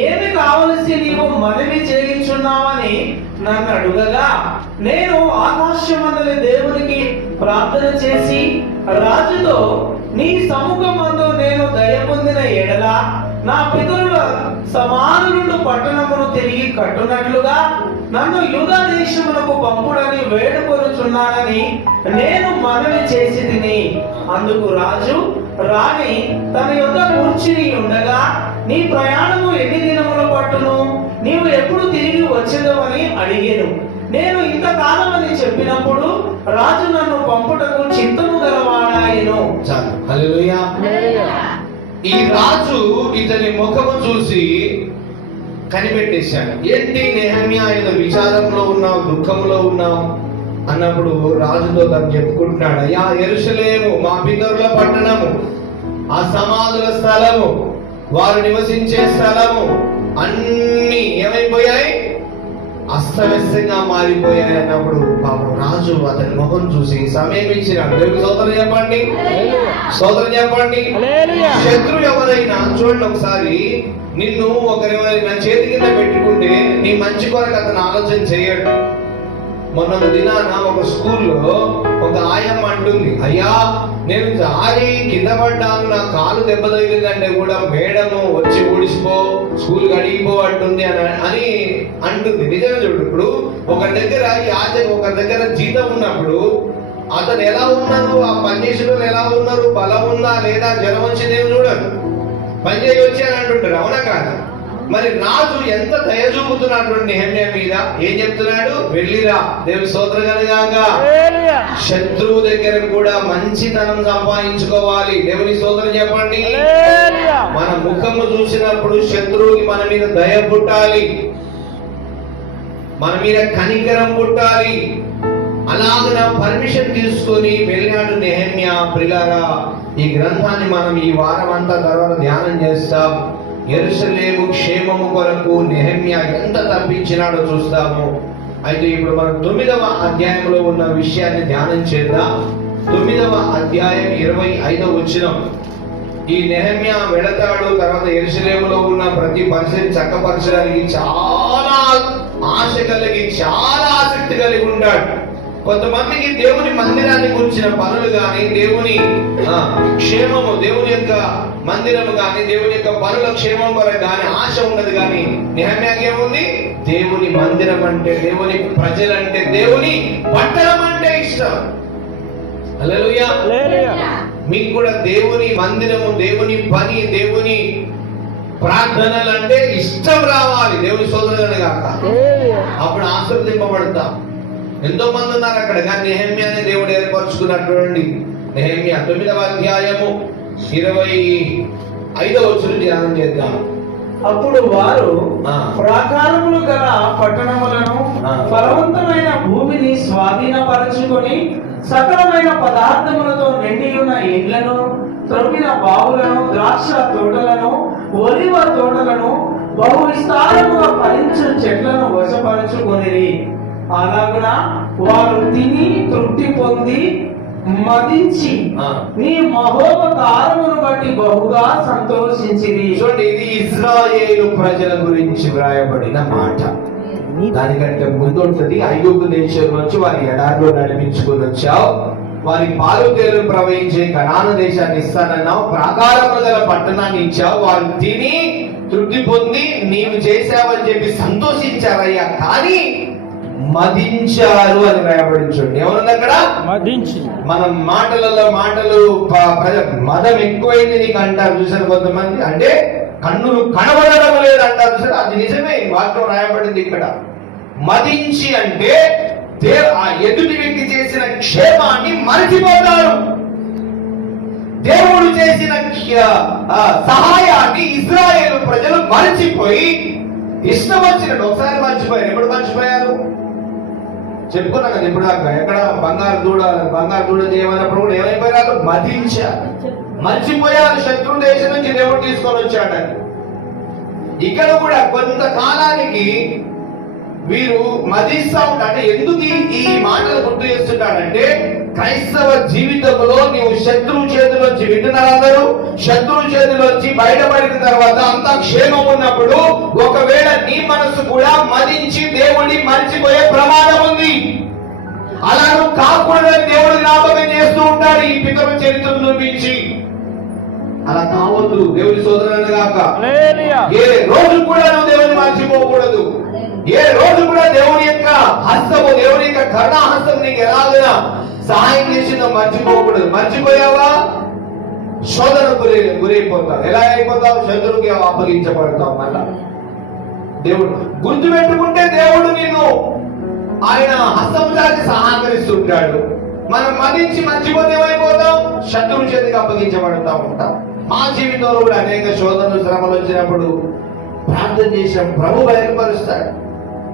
ఏమి కావలసి నీవు మనవి చేయించున్నావని నన్ను అడుగగా, నేను ఆకాశమందలి దేవునికి ప్రార్థన చేసి రాజుతో, నీ సముఖమందు నేను దయ పొందిన ఎడల నా పితరుల సమానులు పట్టణమును తిరిగి కట్టునట్లుగా నన్ను యూదా దేశమునకు పంపుడని వేడుకొనుచున్నానని నేను మనవి చేసి తిని. అందుకు రాజు, రాణి తన యొద్ద కూర్చుని ఉండగా, నీ ప్రయాణము ఎన్ని దినములు పట్టును, నీవు ఎప్పుడు తిరిగి వచ్చేదవని అడిగాను. నేను ఇంతకాలం అని చెప్పినప్పుడు రాజు నన్ను పంపుటకు చిత్తము గలవాడాయను. హల్లెలూయా. ఈ రాజు ఇతని ముఖము చూసి కనిపెట్టేశాడు. ఏంటి నెహెమ్యా, ఆయన విచారంలో ఉన్నావు, దుఃఖంలో ఉన్నావు అన్నప్పుడు రాజుతో తను చెప్పుకుంటున్నాడు, అయ్యా యెరూషలేము మా పితరుల పట్టణము, ఆ సమాధుల స్థలము, వారు నివసించే స్థలము అన్ని ఏమైపోయాయి? అస్తవ్యస్తంగా మారిపోయాయి అన్నప్పుడు పాపం రాజు అతని ముఖం చూసి సమయం ఇచ్చినాడు. దేవుని స్తోత్రం చెప్పండి, స్తోత్రం చెప్పండి. శత్రువు ఎవరైనా చూడండి, ఒకసారి నిన్ను ఒకరెవరైనా చేతి కింద పెట్టుకుంటే నీ మంచి కొరకు అతను ఆలోచన చేయడు. మొన్న దినాన ఒక స్కూల్లో ఒక ఆయమ్మ అంటుంది, అయ్యా నేను జారి కింద పడ్డాను, నా కాలు దెబ్బ తగిలిందంటే కూడా మేడము వచ్చి ఊడిసిపో, స్కూల్ గడిగిపో అంటుంది అని అంటుంది. నిజంగా చూడు, ఇప్పుడు ఒకరి దగ్గర జీతం ఉన్నప్పుడు అతను ఎలా ఉన్నారు, ఆ పనిచేసిన ఎలా ఉన్నారు, బలం ఉందా లేదా, జ్వరం వచ్చిందేమి చూడరు, పని చేయి వచ్చి అని అంటుంటారు. అవునా కాదా? మరి రాజు ఎంత దయ చూపుతున్నాడు నెహెమ్యా మీద. ఏం చెప్తున్నాడు? వెళ్ళిరా. దేవుని స్తోత్రం కలుగాక. శత్రువు దగ్గర కూడా మంచితనం సంపాదించుకోవాలి. దేవుని స్తోత్రం చెప్పండి. మన ముఖము చూసినప్పుడు శత్రువుకి మన మీద దయ పుట్టాలి, మన మీద కనికరం పుట్టాలి. అలాగ పర్మిషన్ తీసుకొని వెళ్ళాడు నెహెమ్యా. ప్రియులారా, ఈ గ్రంథాన్ని మనం ఈ వారం అంతా తర్వాత ధ్యానం చేస్తాం. యెరూషలేము క్షేమము కొరకు నెహెమ్యా ఎంత తప్పించినాడో చూస్తాము. అయితే ఇప్పుడు మనం 9వ అధ్యాయంలో ఉన్న విషయాన్ని ధ్యానం చేద్దాం. 9వ అధ్యాయం 25వ వచనం. ఈ నెహెమ్యా వెళతాడు. తర్వాత యెరూషలేములో ఉన్న ప్రతి పరిస్థితి చక్కపరచడానికి చాలా ఆశ కలిగి, చాలా ఆసక్తి కలిగి ఉంటాడు. కొంతమందికి దేవుని మందిరాన్ని గురించిన పనులు గాని, దేవుని క్షేమము, దేవుని యొక్క మందిరము గాని, దేవుని యొక్క పనుల క్షేమం కొరకు గాని ఆశ ఉన్నది. కానీ నెహెమ్యాకి ఏముంది? దేవుని మందిరం అంటే, దేవుని ప్రజలంటే, దేవుని పట్టణం అంటే ఇష్టం. హల్లెలూయా. మీకు కూడా దేవుని మందిరము, దేవుని పని, దేవుని ప్రార్థనలు అంటే ఇష్టం రావాలి. దేవుని సోదరులను కాక అప్పుడు ఆశీర్వదింపబడతాం. ఎంతో మంది ఉన్నారు అక్కడ, కానీ నెహెమ్యాని దేవుడు ఏర్పరచుకున్నటువంటి నెహెమ్యా 9వ అధ్యాయము 25వ వచనం ధ్యానం చేద్దాం. అప్పుడు వారు ఆ. ప్రాకారములు గల పట్టణములను ఆ. ఫలవంతమైన భూమిని స్వాధీనపరచుకొని సకలమైన పదార్థములతో నిండి ఉన్న ఇండ్లను, త్రవ్విన బావులను, ద్రాక్ష తోటలను, ఒలివ తోటలను, బహు విస్తారముగా ఫలించు చెట్లను వశపరచుకొనిరి. అలాగున వారు తిని తృప్తి పొంది మదించి ఆ. నీ మహోపకారమును బట్టి బహుగా సంతోషించిరి. చూడండి, ఇది ఇజ్రాయేలు ప్రజల గురించి వ్రాయబడిన మాట. దానికంటే ముందు ఉంటుంది, ఐగుప్తు దేశం నుంచి వారి ఎడారిలో నడిపించుకుని వచ్చావు, వారి పాలు తేలు ప్రవహించే కనాను దేశాన్ని ఇస్తానన్నావు, ప్రాకారములు గల పట్టణాన్ని ఇచ్చావు, వారు తిని తృప్తి పొంది నీవు చేశావని చెప్పి సంతోషించారయ్యా, కానీ మదించారు అని రాయబడి చూడండి. ఏమన్నది అక్కడ? మదించి. మనం మాటలలో మాటలు మదం ఎక్కువైంది నీకు అంటారు చూసారు కొంతమంది, అంటే కన్నులు కనబడడం లేదు అంటారు చూసారు. అది నిజమే, వాక్యం రాయబడింది ఇక్కడ. మదించి అంటే ఆ ఎదుటి వ్యక్తి చేసిన క్షేమాన్ని మరిచిపోతారు. దేవుడు చేసిన సహాయాన్ని ఇశ్రాయేలు ప్రజలు మరిచిపోయి ఇష్టం వచ్చినట్టు ఒకసారి మర్చిపోయారు. ఎప్పుడు మర్చిపోయారు చెప్పుకున్నా కదా ఇప్పుడు దాకా. ఎక్కడ బంగారు దూడ చేయమన్నప్పుడు కూడా ఏమైపోయారు? మదించారు, మర్చిపోయారు శత్రు దేశం నుంచి దేవుడు తీసుకొని వచ్చాడని. ఇక్కడ కూడా కొంతకాలానికి వీరు మదిస్తా ఉంటాడు. ఎందుకు ఈ మాటలు గుర్తు చేస్తుంటాడంటే, క్రైస్తవ జీవితంలో నీవు శత్రువు చేతిలోంచి వింటున్నారు అందరూ, శత్రువు చేతిలోంచి బయటపడిన తర్వాత అంతా క్షేమం ఉన్నప్పుడు ఒకవేళ నీ మనసు కూడా మదించి దేవుడిని మర్చిపోయే ప్రమాదం ఉంది. అలా నువ్వు కాకూడదని దేవుడు జ్ఞాపకం చేస్తూ ఉంటాడు ఈ పితరుల చరిత్రను చూపించి. అలా కావద్దు దేవుని సోదరులను గాక. ఏ రోజు కూడా నువ్వు దేవుని మర్చిపోకూడదు. ఏ రోజు కూడా దేవుని యొక్క హస్తము, దేవుని యొక్క కరుణా హస్తం నీకు ఎలాగైనా సహాయం చేసిందో మర్చిపోకూడదు. మర్చిపోయావా శోధనకు గురైపోతావు. ఎలా అయిపోతావు? శత్రువుకి అప్పగించబడతావు. మళ్ళా దేవుడు గుర్తు పెట్టుకుంటే దేవుడు నిన్ను ఆయన హస్తం దాటి సహకరిస్తుంటాడు. మనం మదించి మర్చిపోతే ఏమైపోతాం? శత్రువు చేతికి అప్పగించబడతా ఉంటాం. మా జీవితంలో కూడా అనేక శోధనలు, శ్రమలు వచ్చినప్పుడు ప్రార్థన చేసిన ప్రభు బయలుపరుస్తాడు.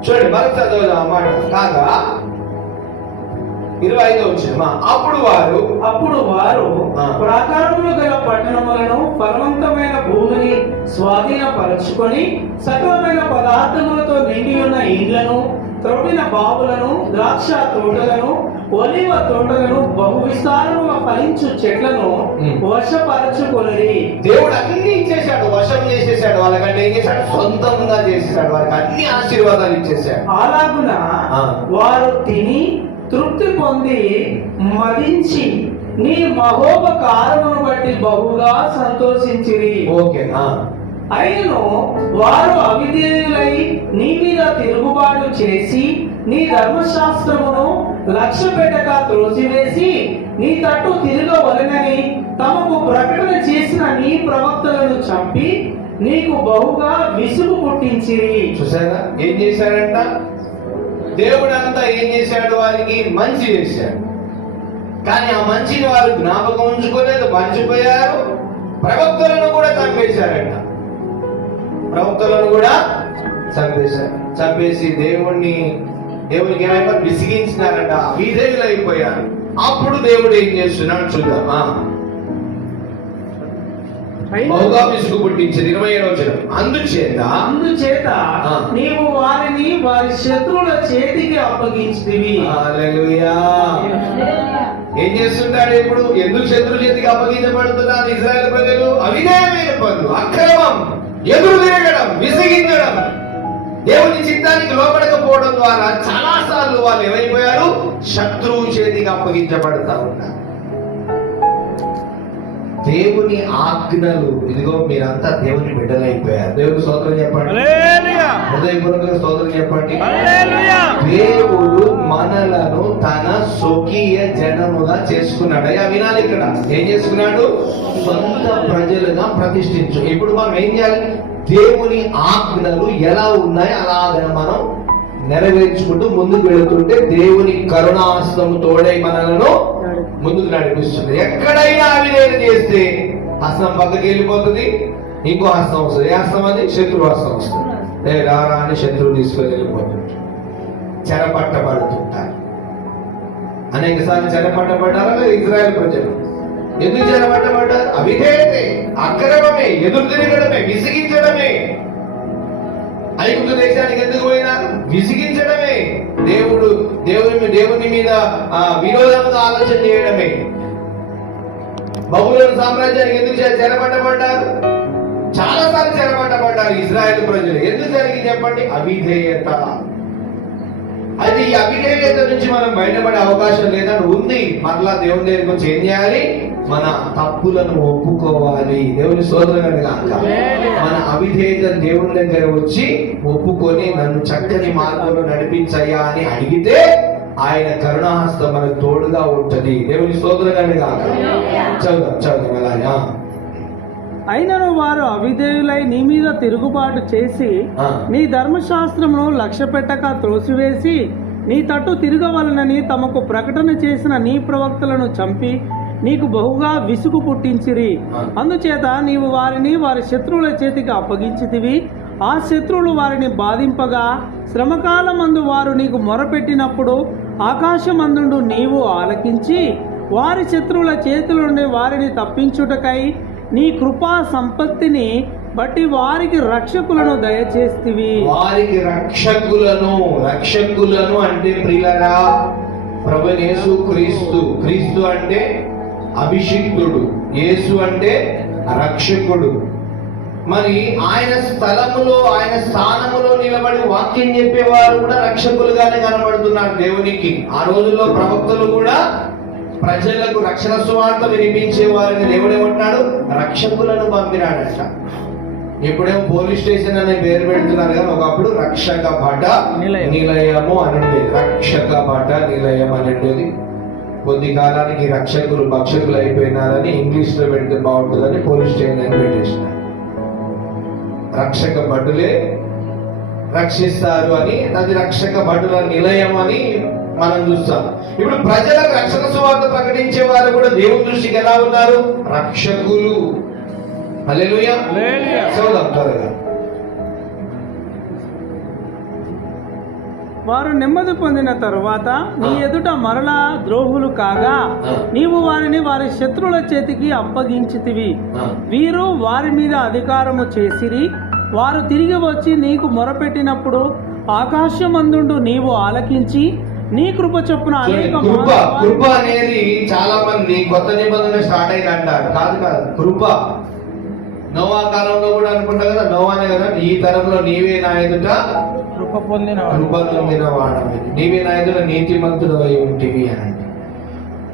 చూడండి, మరొక చదువుదాం మాట. కాగా 25వ వచనం. అప్పుడు వారు ప్రాకారములు గల పట్టణములను ఫలవంతమైన భూమిని స్వాధీనపరచుకొని సకలమైన పదార్థములతో నిండి ఉన్న ఇండ్లను, త్రవ్విన బావులను, ద్రాక్ష తోటలను, ఒలివ తోటలను, బహు విస్తారముగా ఫలించు చెట్లను వశపరచుకొనిరి. దేవుడు అన్ని ఇచ్చేశాడు, వశం చేసేసాడు. వాళ్ళకంటే ఏం చేశాడు? సొంతంగా చేసేసాడు. వారికి అన్ని ఆశీర్వాదాలు ఇచ్చేసాడు. అలాగున వారు తిని తృప్తి పొంది మదించి నీ మహోపకారమును బట్టి బహుగా సంతోషించిరి. ఓకేనా? అయినను వారు అవిధేయులై నీ మీద తిరుగుబాటు చేసి నీ ధర్మశాస్త్రమును లక్ష్య పెట్టక త్రోసివేసి నీ తట్టు తిరగవలెనని తమకు ప్రకటన చేసిన నీ ప్రవక్తలను చంపి నీకు బహుగా విసుగు పుట్టించిరి. చూసారా ఏం చేశాడంట? దేవుడు అంతా ఏం చేశాడు? వారికి మంచి చేశాడు. కానీ ఆ మంచిని వారు జ్ఞాపకం ఉంచుకోలేదు, మర్చిపోయారు. ప్రవక్తలను కూడా చంపేశారంట. ప్రవక్తలను కూడా చంపేశారు. చంపేసి దేవునికి ఏమైనా విసిగించినారంట. విధేయులు అయిపోయారు. అప్పుడు దేవుడు ఏం చేస్తున్నాడు చూద్దామా. బహుగా విసుగు పుట్టించింది. 27వ వచనం. అందుచేత నీవు వారిని వారి శత్రువుల చేతికి అప్పగించితివి. హల్లెలూయా. ఏం చేస్తుంటాడు ఇప్పుడు? ఎందుకు శత్రు చేతికి అప్పగించబడుతున్నారు ఇశ్రాయేలు ప్రజలు? అవిధేయమైన పనులు, అక్రమం, ఎదురు తిరగడం, విసిగించడం, దేవుని చిత్తానికి లోపడకపోవడం ద్వారా చాలా సార్లు వాళ్ళు ఏమైపోయారు? శత్రువు చేతికి అప్పగించబడతా ఉన్నారు. దేవుని ఆజ్ఞలు, ఇదిగో మీరంతా దేవుని బిడ్డలైపోయారు. దేవుని స్తోత్రం చెప్పండి, హృదయపూర్వక స్తోత్రం చెప్పండి. దేవుడు మనలను తన స్వకీయ జనముగా చేసుకున్నాడు. అయ్యా వినాలి, ఇక్కడ ఏం చేసుకున్నాడు? సొంత ప్రజలుగా ప్రతిష్ఠించు. ఇప్పుడు మనం ఏం చేయాలి? దేవుని ఆజ్ఞలు ఎలా ఉన్నాయో అలాగే మనం నెరవేర్చుకుంటూ ముందుకు వెళుతుంటే దేవుని కరుణాహస్తము తోడై మనలను ముందుకు నడిపిస్తుంది. ఎక్కడైనా అవిధేయత చేస్తే హస్తం పక్కకి వెళ్ళిపోతుంది, ఇంకో హస్తం వస్తుంది. ఏ హస్తం అది? శత్రు హస్తం వస్తుంది. రారా అని శత్రువు తీసుకొని వెళ్ళిపోతుంటారు, చెరపట్టబడుతుంటారు. అనేక సార్లు చెరపట్టబడ్డారా ఇజ్రాయెల్ ప్రజలు? ఎందుకు చెరపట్టబడ్డారు? అవిధేయతే, అక్రమమే, ఎదురు తిరగడమే, విసిగించడమే. ఐగుప్తు దేశానికి ఎందుకు పోయినారు? విసిగించడమే. దేవుని మీద విరోధంగా ఆలోచన చేయడమే. బబులోను సామ్రాజ్యానికి ఎందుకు చెరపట్టబడ్డారు? చాలా సార్లు చెరపట్టబడ్డారు ఇజ్రాయెల్ ప్రజలు. ఎందుకు జరిగింది చెప్పండి? అవిధేయత. అయితే ఈ అవిధేయత నుంచి మనం బయటపడే అవకాశం లేదని ఉంది. మరలా దేవుని దగ్గరకు చేంజ్ చేయాలి, మన తప్పులను ఒప్పుకోవాలి. దేవుని సోదరుని కాక మన అవిధేయత దేవుని దగ్గర వచ్చి ఒప్పుకొని నన్ను చక్కని మార్గంలో నడిపించయ్యా అని అడిగితే ఆయన కరుణాహస్తం మనకు తోడుగా ఉంటది. దేవుని సోదరుని కాక చదువు అలాగా. అయినను వారు అవిధేయులై నీ మీద తిరుగుబాటు చేసి నీ ధర్మశాస్త్రమును లక్ష్య పెట్టక త్రోసివేసి నీ తట్టు తిరగవలనని తమకు ప్రకటన చేసిన నీ ప్రవక్తలను చంపి నీకు బహుగా విసుగు పుట్టించిరి. అందుచేత నీవు వారిని వారి శత్రువుల చేతికి అప్పగించితివి. ఆ శత్రువులు వారిని బాధింపగా శ్రమకాలమందు వారు నీకు మొరపెట్టినప్పుడు ఆకాశమందుండు నీవు ఆలకించి వారి శత్రువుల చేతుల నుండి వారిని తప్పించుటకై నీ కృపా సంపత్తిని బట్టి వారికి రక్షకులను దయచేస్తివి. వారికి రక్షకులను అంటే ప్రియులరా ప్రభువైన యేసు క్రీస్తు. క్రీస్తు అంటే అభిషిక్తుడు, యేసు అంటే రక్షకుడు. మరి ఆయన స్థలములో ఆయన స్థానములో నిలబడి వాక్యం చెప్పేవారు కూడా రక్షకులుగానే కనబడుతున్నారు దేవునికి. ఆ రోజుల్లో ప్రవక్తలు కూడా ప్రజలకు రక్షణ సువార్త వినిపించే వారిని దేవుడు ఏమంటున్నాడు? రక్షకులను పంపినాడట. ఇప్పుడేమో పోలీస్ స్టేషన్ అనే పేరు పెడుతున్నారు కానీ ఒకప్పుడు రక్షక భట నిలయము అని ఉండేది. రక్షక భట నిలయం అని ఉండేది. కొద్ది కాలానికి రక్షకులు భక్షకులు అయిపోయినారని ఇంగ్లీష్ లో పెడితే బాగుంటుందని పోలీస్ స్టేషన్ అని పెట్టేసినారు. రక్షక భటులే రక్షిస్తారు అని, అది రక్షక భటుల నిలయం అని మనం చూస్తాం. ఇప్పుడు ప్రజలకు రక్షణ సువార్త ప్రకటించే వారు కూడా దేవుని దృష్టికి ఎలా ఉన్నారు? రక్షకులు. హల్లెలూయా. చదువుదాం త్వరగా. వారు నెమ్మది పొందిన తరువాత నీ ఎదుట మరలా ద్రోహులు కాగా నీవు వారిని వారి శత్రువుల చేతికి అప్పగించితివి. వీరు వారి మీద అధికారము చేసిరి. వారు తిరిగి వచ్చి నీకు మొరపెట్టినప్పుడు ఆకాశమందుండు నీవు ఆలకించి నీ కృప చొప్పున అనేక కృప అనేది చాలా మంది కొత్త నిబంధన స్టార్ట్ అయింది అంటారు. కాదు, కృప నోవా కాలంలో కూడా అనుకుంటా కదా, నోవానే కదా, ఈ తరంలో నీవే నా ఎదుట కృప పొందిన వాడవి, నీవే నా ఎదుట నీతిమంతుడు అయి ఉంటివి అని.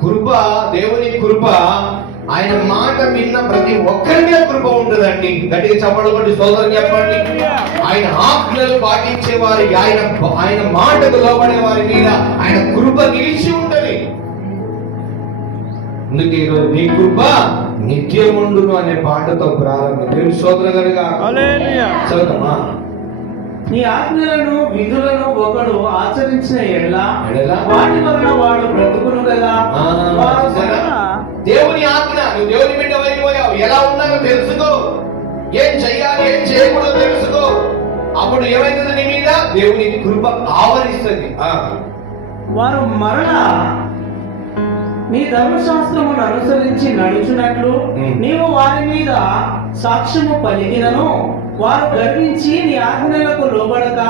కృప, దేవుని కృప, ఆయన మాట విన్న ప్రతి ఒక్కరి మీద కృప ఉంటుందండి. గట్టిగా చప్పట్లు కొట్టి సోదరుని చెప్పండి. ఆయన ఆజ్ఞలు పాటించే వారి, ఆయన మాటకు లోబడే వారి మీద ఆయన కృప నిలిచి ఉంటది. అందుకే ఈరోజు నీ కృప నిత్యముండును అనే పాటతో ప్రారంభం. దేవుని సోదరులుగా చదువుతామా? నీ ఆజ్ఞలను విధులను ఒకడు ఆచరించిన ఎడల వాటి వలన వాడు బ్రతుకును కదా. దేవుని ఆజ్ఞ, నువ్వు దేవుని బిడ్డ అయిపోయావు, ఎలా ఉన్నారో తెలుసుకో, ఏం చెయ్యాలి ఏం చేయకూడదు తెలుసుకో. అప్పుడు ఏమైతుంది? నీ మీద దేవుని కృప ఆవరిస్తుంది. వారు మరలా నీ ధర్మశాస్త్రమును అనుసరించి నడుచున్నట్లు నీవు వారి మీద సాక్ష్యము పలికినను వారు గర్వించి నీ ఆజ్ఞలకు లోబడక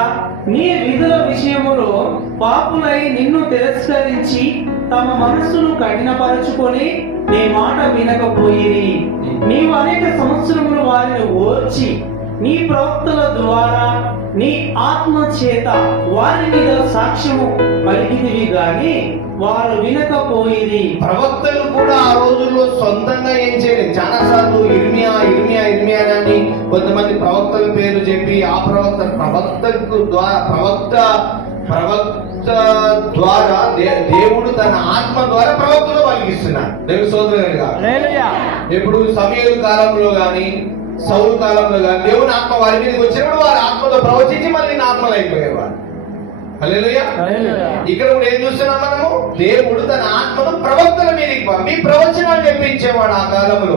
నీ విధుల విషయములో పాపులై నిన్ను తిరస్కరించి తమ మనస్సును కఠినపరచుకొని నీ మాట వినకపోయిరి. నీవు అనేక సంవత్సరములు వారిని ఓర్చి నీ ప్రవక్తల ద్వారా నీ ఆత్మ చేత వారి మీద సాక్ష్యము పలికితివి గాని వారు వినకపోయిరి. ప్రవక్తలు కూడా ఆ రోజుల్లో సొంతంగా ఏం చేయలేదు. చాలా సార్లు ఇర్మియా అని కొంతమంది ప్రవక్తల పేరు చెప్పి ఆ ప్రవక్త ద్వారా దేవుడు తన ఆత్మ ద్వారా ప్రవక్తలు పలికిస్తున్నాడు. దేవుని సోదరులుగా ఎప్పుడు సమూయేలు కాలంలో గాని సౌలు కాలంలో గాని దేవుని ఆత్మ వారి మీదకి వచ్చినప్పుడు వారి ఆత్మతో ప్రవచించి మళ్ళీ ఆత్మలు అయిపోయేవారు. హల్లెలూయా. ఇక్కడ కూడా ఏం చూస్తున్నాం మనము? దేవుడు తన ఆత్మను ప్రవక్తల మీదకి పంపి ప్రవచనాలు చెప్పించేవాడు ఆ కాలంలో.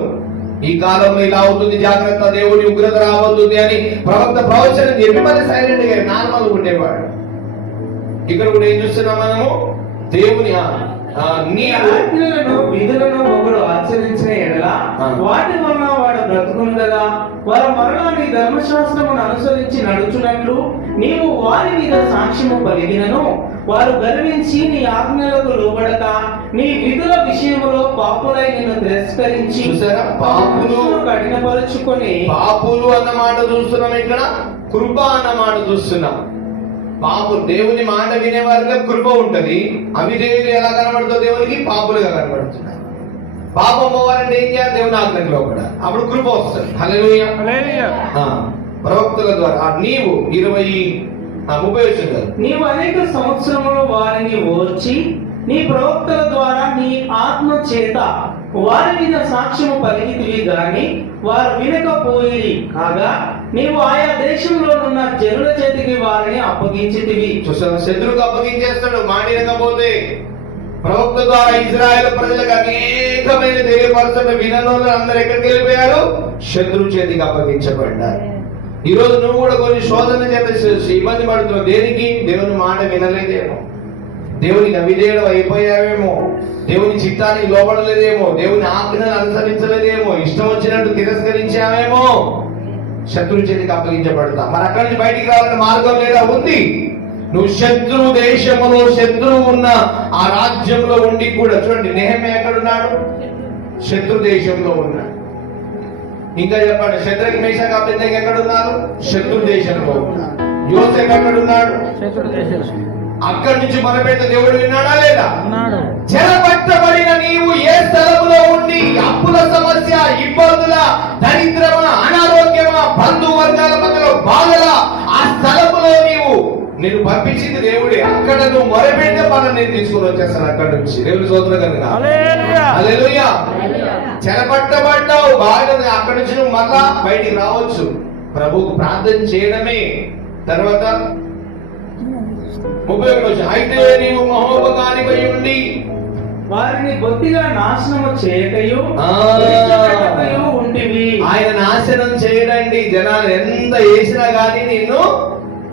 ఈ కాలంలో ఇలా అవుతుంది, జాగ్రత్త, దేవుని ఉగ్రత రాబోతుంది అని ప్రవక్త ప్రవచనం చెప్పి మరి సైలెంట్ గా నార్మల్ ఉండేవాడు. ఇక్కడ కూడా ఏం చూస్తున్నాం మనము? దేవుని ఆజ్ఞలను విధులను ఒకడు ఆచరించిన ఎడల వాటి వలన వాడు బ్రతుకును కదా. వారు మరలా నీ ధర్మశాస్త్రమును అనుసరించి నడుచున్నట్లు నీవు వారి మీద సాక్ష్యము పలికినను వారు గర్వించి నీ ఆజ్ఞలకు లోబడక నీ విధుల విషయంలో పాపులై నిన్ను తిరస్కరించి పాపులు కఠినపరుచుకొని, పాపులు అన్నమాట చూస్తున్నాం, ఇక్కడ కృప అన్నమాట చూస్తున్నాం. పాపు దేవుని మాట వినే వారిలో కృప ఉంటది. అవిధేయులు ఎలా కనబడుతుంది దేవునికి? పాపులుగా కనబడుతున్నారు. పాపం పోవాలంటే ఏం చేయాలి? దేవుని ఆజ్ఞలో కూడా అప్పుడు కృప వస్తుంది. హల్లెలూయా. ప్రవక్తల ద్వారా నీవు 30 వచ్చింది. నీవు అనేక సంవత్సరములు వారిని ఓర్చి నీ ప్రవక్తల ద్వారా నీ ఆత్మ చేత వారి మీద సాక్ష్యము పలికితివి గాని వారు వినకపోయి కాగా నీవు ఆయా దేశంలోనున్న జనుల చేతికి వారిని అప్పగించితివి. చూసావా? శత్రువుకు అప్పగించేస్తాడు మాట వినకపోతే. ప్రవక్త ద్వారా ఇజ్రాయెల్ ప్రజలకు అనేకమైన తెలియపరచడం వినోళ్ళు అందరూ ఎక్కడికి వెళ్ళిపోయారు? శత్రువు చేతికి అప్పగించబడ్డారు. ఈ రోజు నువ్వు కూడా కొన్ని శోధన చేత ఇబ్బంది పడుతున్నావు. దేనికి? దేవుని మాట వినలేదేమో, దేవునికి అవిధేయుడు అయిపోయావేమో, దేవుని చిత్తానికి లోపడలేదేమో, దేవుని ఆజ్ఞలు అనుసరించలేదేమో, ఇష్టం వచ్చినట్టు తిరస్కరించావేమో, శత్రువు చేతికి అప్పగించబడతా. మరి అక్కడి నుంచి బయటికి రావాలని మార్గం లేదా? ఉంది. నువ్వు శత్రువు దేశంలో, శత్రువు ఉన్న ఆ రాజ్యంలో ఉండి కూడా, చూడండి నెహెమ్యా ఎక్కడున్నాడు? శత్రు దేశంలో ఉన్నాడు. ఇంకా చెప్పండి, శత్రుకి మేషకు అభ్యర్థికి ఎక్కడున్నారు? శత్రు దేశంలో ఉన్నాడు. యోసేపు ఎక్కడున్నాడు? అక్కడి నుంచి మొదలుపెట్టిన దేవుడు విన్నాడా లేదా? చెరపట్టబడిన నీవు ఏ స్థలములో ఉండి అప్పుల సమస్య, ఇబ్బందుల, దరిద్రమా, అనారోగ్యమా, బంధువర్గాల మధ్యలో బాధల ఆ స్థలములో నేను పంపించింది దేవుడే. అక్కడ నువ్వు మొరపెట్టే పనులు నేను తీసుకుని వచ్చేస్తాను అక్కడి నుంచి. దేవుని స్తోత్రం కనుక హల్లెలూయా. చెరపట్టబడ్డావు బాగా, అక్కడి నుంచి నువ్వు మళ్ళా బయటికి రావచ్చు. ప్రభువుకు ప్రార్థన చేయడమే. తర్వాత 31 అయితే నీవు మహోపకారిపై ఉండి వారిని బొత్తిగా నాశనము చేయకయు ఉంటివి. ఆయన నాశనం చేయడండి. జనాలు ఎంత వేసినా గానీ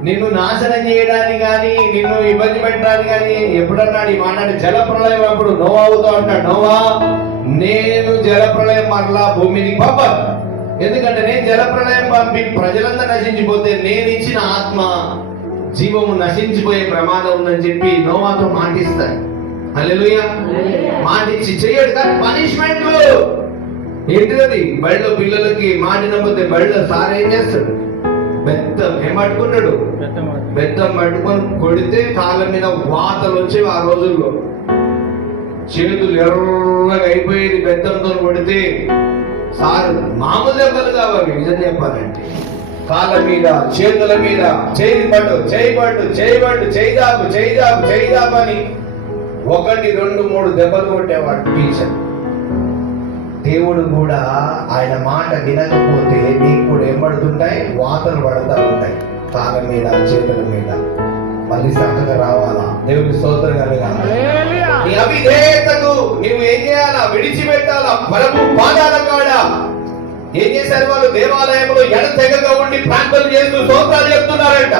నిన్ను నాశనం చేయడానికి గాని, నిన్ను ఇబ్బంది పెట్టడానికి గాని ఎప్పుడన్నాడు ఈ మాట? జల ప్రళయం అప్పుడు నోవాతో అంటాడు, నోవా నేను జల ప్రళయం మరలా భూమిని పంపను. ఎందుకంటే నేను జల ప్రళయం పంపి ప్రజలందరూ నశించిపోతే నేను ఇచ్చిన ఆత్మ జీవము నశించిపోయే ప్రమాదం ఉందని చెప్పి నోవాతో మాటిస్తాడు. హల్లెలూయా. మాటిచ్చి చెయ్యడు కానీ పనిష్మెంట్ ఏంటిది? బడిలో పిల్లలకి మాటినపోతే బడిలో సార్ ఏం చేస్తాడు? బెత్తం ఏం పట్టుకున్నాడు? బెత్తం పట్టుకొని కొడితే కాళ్ళ మీద వాతలు వచ్చేవి. ఆ రోజుల్లో చేతులు ఎర్రగా అయిపోయేది బెత్తంతో కొడితే. సార్ మామూలు దెబ్బలు కావాలి. నిజం చెప్పాలంటే కాళ్ళ మీద, చేతుల మీద చేయి పట్టు, చేయి పట్టు, చేయి పట్టు, చేయి దాపు, చేయి దాపు, చేయి దాపు అని 1, 2, 3 దెబ్బలు కొట్టేవాడు టీచర్. దేవుడు కూడా ఆయన మాట వినకపోతే నీకు కూడా ఏం పడుతుంటాయి? వాతలు పడతా ఉంటాయి కాళ్ళ మీద, చేతుల మీద. మళ్ళీ చక్కగా రావాలా? దేవుని స్తోత్రం కలగాలి. నీ అవిధేయతకు నువ్వు ఏం చేయాలా? విడిచిపెట్టాలా. ప్రభు పాదాల కాడ ఏం చేశారు వాళ్ళు? దేవాలయంలో ఎడతెగగా ఉండి ప్రార్థనలు చేస్తూ స్తోత్రాలు చెప్తున్నారంట.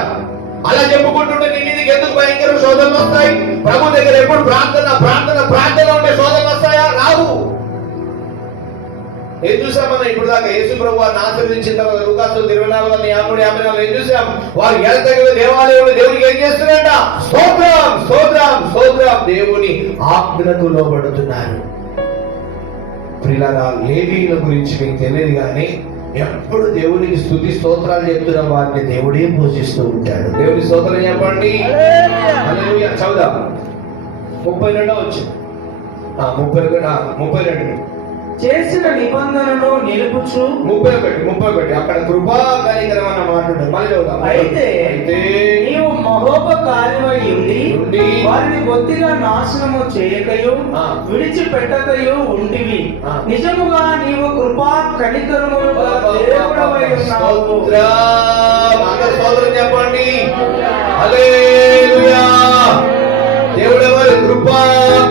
అలా చెప్పుకుంటుంటే నీ మీదకి ఎందుకు భయంకర శోధనలు వస్తాయి? ప్రభు దగ్గర ఎప్పుడు ప్రార్థన ప్రార్థన ప్రార్థన ఉంటే శోధనలు వస్తాయా? రావు. ఏం చూసాం మనం ఇప్పుడు దాకా? యేసు ప్రభు వారిని ఆశీర్వదించిన తర్వాత లూకాసు 24:53 ఏం చూసాం? వారు ఎడతెగగా దేవాలయంలో దేవునికి ఏం చేస్తున్నారంట? స్తోత్రం స్తోత్రం స్తోత్రం. దేవుని ఆజ్ఞకు లోబడుతున్నారు. ప్రియులారా, లేవీయుల గురించి మీకు తెలియదు కానీ ఎప్పుడు దేవునికి స్తుతి స్తోత్రాలు చెప్తున్న వారిని దేవుడే పూజిస్తూ ఉంటాడు. దేవుని స్తోత్రం చెప్పండి. హల్లెలూయా. చదువుదాం. 32 వచ్చింది. 32 చేసిన నిబంధనను నిలుపుచు 31 అక్కడ కృపా కనికరం అన్న మాట ఉంటుంది. మళ్ళీ చదువుదాం. అయితే నీవు మహోపకారివై ఉండి వారిని బొత్తిగా నాశనము చేయకయు విడిచిపెట్టకయు ఉంటివి. నిజముగా నీవు కృపా కనికరములు దేవుడవై ఉన్నావు. స్తోత్రం చెప్పండి. హల్లెలూయా. దేవుడెవరు? కృపా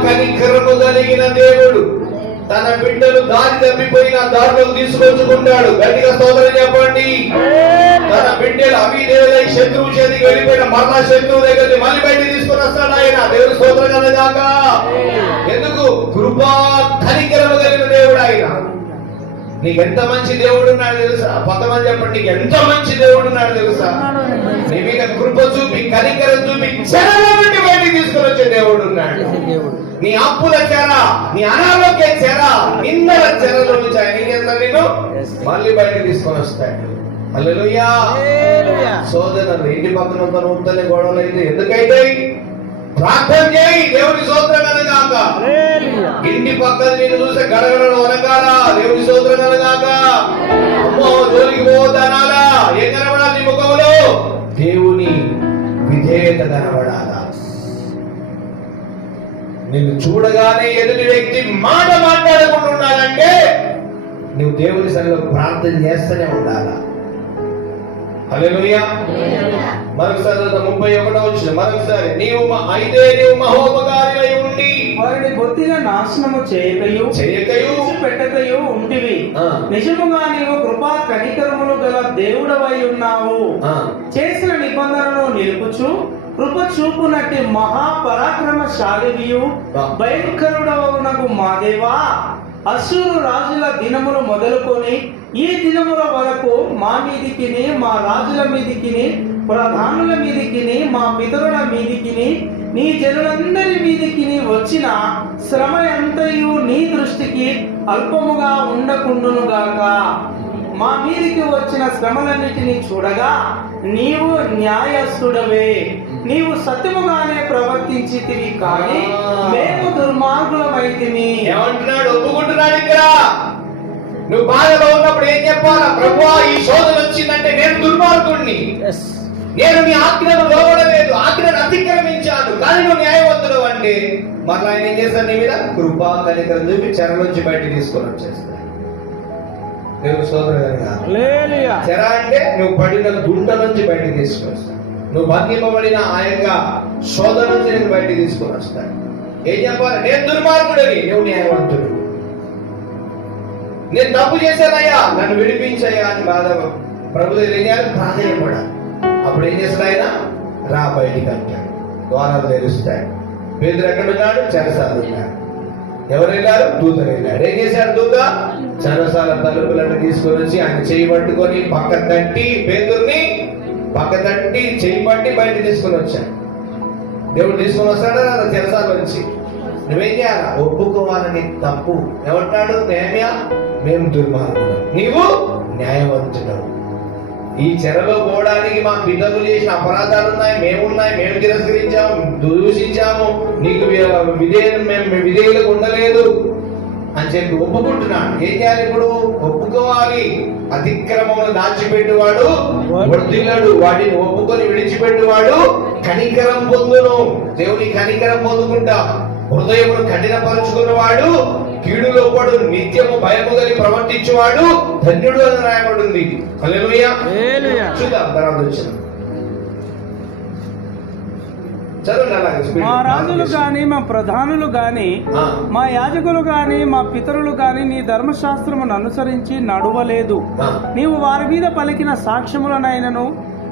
కనికరము కలిగిన దేవుడు. తన బిడ్డలు దారి తప్పిపోయిన దారిలోకి తీసుకొచ్చుకుంటాడు. గట్టిగా స్తోత్రం చెప్పండి. తన బిడ్డలు అవిధేయులై శత్రువు చేతికి వెళ్ళిపోయిన మరణ శత్రువు దగ్గరికి మళ్ళీ బయటికి తీసుకొని వస్తాడు ఆయన. దేవుని స్తోత్రం కలగాక. ఎందుకు? కృపా కనికరము కలిగిన దేవుడు ఆయన. నీకు ఎంత మంచి దేవుడు ఉన్నాడు తెలుసా? కొంతమంది చెప్పండి, నీకు ఎంత మంచి దేవుడు ఉన్నాడు తెలుసా? నీ మీద కృప చూపి కనికరం చూపి చెరల నుండి బయటికి తీసుకొని వచ్చే దేవుడు ఉన్నాడు. నీ అప్పుల చెర, నీ అనారోగ్య చెర, నిందల చెరలో నుంచి ఆయన ఏం చేస్తాడు? నేను మళ్ళీ బయటికి తీసుకొని వస్తాడు. హల్లెలూయా. సోదరులు, ఇంటి పక్కన ఉంటేనే గొడవలు అయితే ఎందుకైతే ప్రార్థన చేయి. దేవుని స్తోత్రం కలగాక. ఇంటి పక్కన నేను చూసే గడగడలు వనకాలా. దేవుని స్తోత్రం కలగాక. అమ్మో జోలికి పోతానాలా? ఏం కనబడాలి ముఖంలో? దేవుని విధేయత కనబడాలా? నిన్ను చూడగానే ఎదుటి వ్యక్తి మాట మాట్లాడకుండా ఉండాలంటే నువ్వు దేవుని సన్నిధిలో ప్రార్థన చేస్తూనే ఉండాలా. హల్లెలూయా. మరొకసారి 31వ వచనం మరొకసారి, నీవు మహోపకారివై ఉండి వారిని బొత్తిగా నాశనము చేయకయు పెట్టకయు ఉంటివి. నిజముగా నీవు కృపా కనికరములు గల దేవుడవై ఉన్నావు. చేసిన నిబంధనను నిలుపుచు కృప చూపునట్టి మహాపరాక్రమశాలివియు భయంకరుడవగునకు మా దేవా, అశ్షూరు రాజుల దినములు మొదలుకొని ఈ దినముల వరకు మా మీదికిని, మా రాజుల మీదికిని, ప్రధానుల మీదికిని, మా పితరుల మీదికిని, నీ జనులందరి మీదికిని వచ్చిన శ్రమ ఎంతయు నీ దృష్టికి అల్పముగా ఉండకుండునుగాక. మా మీదికి వచ్చిన శ్రమలన్నిటినీ చూడగా నీవు న్యాయస్థుడవే. నీవు సత్యముగానే ప్రవర్తించితివి, కానీ మేము దుర్మార్గులమైతిమి. ఏమంటున్నాడు? ఒప్పుకుంటున్నాడు ఇక్కడ. నువ్వు బాధలో ఉన్నప్పుడు ఏం చెప్పాలా? ప్రభువా, ఈ శోధన వచ్చిందంటే నేను దుర్మార్గుడిని, నేను నీ ఆజ్ఞను లోబడలేదు, ఆజ్ఞను అతిక్రమించాను, కానీ నువ్వు న్యాయవంతుడు అంటే మరలా ఆయన ఏం చేస్తాడు? నీ మీద కృపా కనికరం చూపి చెర నుంచి బయటికి తీసుకొని వచ్చేస్తాడు. దేవుని స్తోత్రం కలగాలి. చెర అంటే నువ్వు పడిన గుంట నుంచి బయటికి తీసుకొని వస్తాడు. నువ్వు బంధింపబడిన ఆ యొక్క శోధన నుంచి నేను బయటికి తీసుకొని వస్తాడు. ఏం చెప్పాలి? నేను దుర్మార్గుడిని, నువ్వు న్యాయవంతుడు. నేను తప్పు చేశానయ్యా, నన్ను విడిపించయ్యా అని బాధ ప్రభు దగ్గర ఏం చేయాలి? ప్రాధాన్యపడాలి. అప్పుడు ఏం చేస్తాడు ఆయన? రా బయటికి అంటాడు. ద్వారాలు తెరుస్తాడు. పేదరు ఎక్కడ ఉన్నాడు? చెరసాలు ఉన్నాడు. ఎవరు వెళ్ళారు? దూత వెళ్ళాడు. ఏం చేశాడు దూత? చెరసాల తలుపులను తీసుకొని వచ్చి ఆయన చేయి పట్టుకొని పక్క తట్టి, పేదరుని పక్క తట్టి చేయి పట్టి బయట తీసుకొని వచ్చాడు. దేవుడు తీసుకొని వస్తాడా? చెరసాల వచ్చి నువ్వేం చేయాలా? ఒప్పుకోవాలని తప్పు. ఏమంటాడు నేమ్యా? మేము దుర్మార్గులు, నీవు న్యాయవంతుడు. ఈ చెరలో పోవడానికి మా పిల్లలు చేసిన అపరాధాలు ఉన్నాయి, మేము తిరస్కరించాము, దూషించాము, నీకు మేము విధేయులకు ఉండలేదు అని చెప్పి ఒప్పుకుంటున్నాడు. ఏం చేయాలి ఇప్పుడు? ఒప్పుకోవాలి. అతిక్రమమును దాచిపెట్టువాడు వర్ధిల్లడు, వాటిని ఒప్పుకొని విడిచిపెట్టువాడు కనికరం పొందును. దేవుని కనికరం పొందుకుంటా. హృదయమును కఠినపరుచుకున్నవాడు కీడులో పడు నిత్యము భయము కలిగి ప్రవర్తించేవాడు ధన్యుడు అని రాయబడింది. హల్లెలూయా. చూద్దాం తర్వాత వచ్చిన మా రాజులు గాని, మా ప్రధానులు గాని, మా యాజకులు గాని, మా పితరులు గాని నీ ధర్మశాస్త్రమును అనుసరించి నడువలేదు. నీవు వారి మీద పలికిన సాక్ష్యములనైనను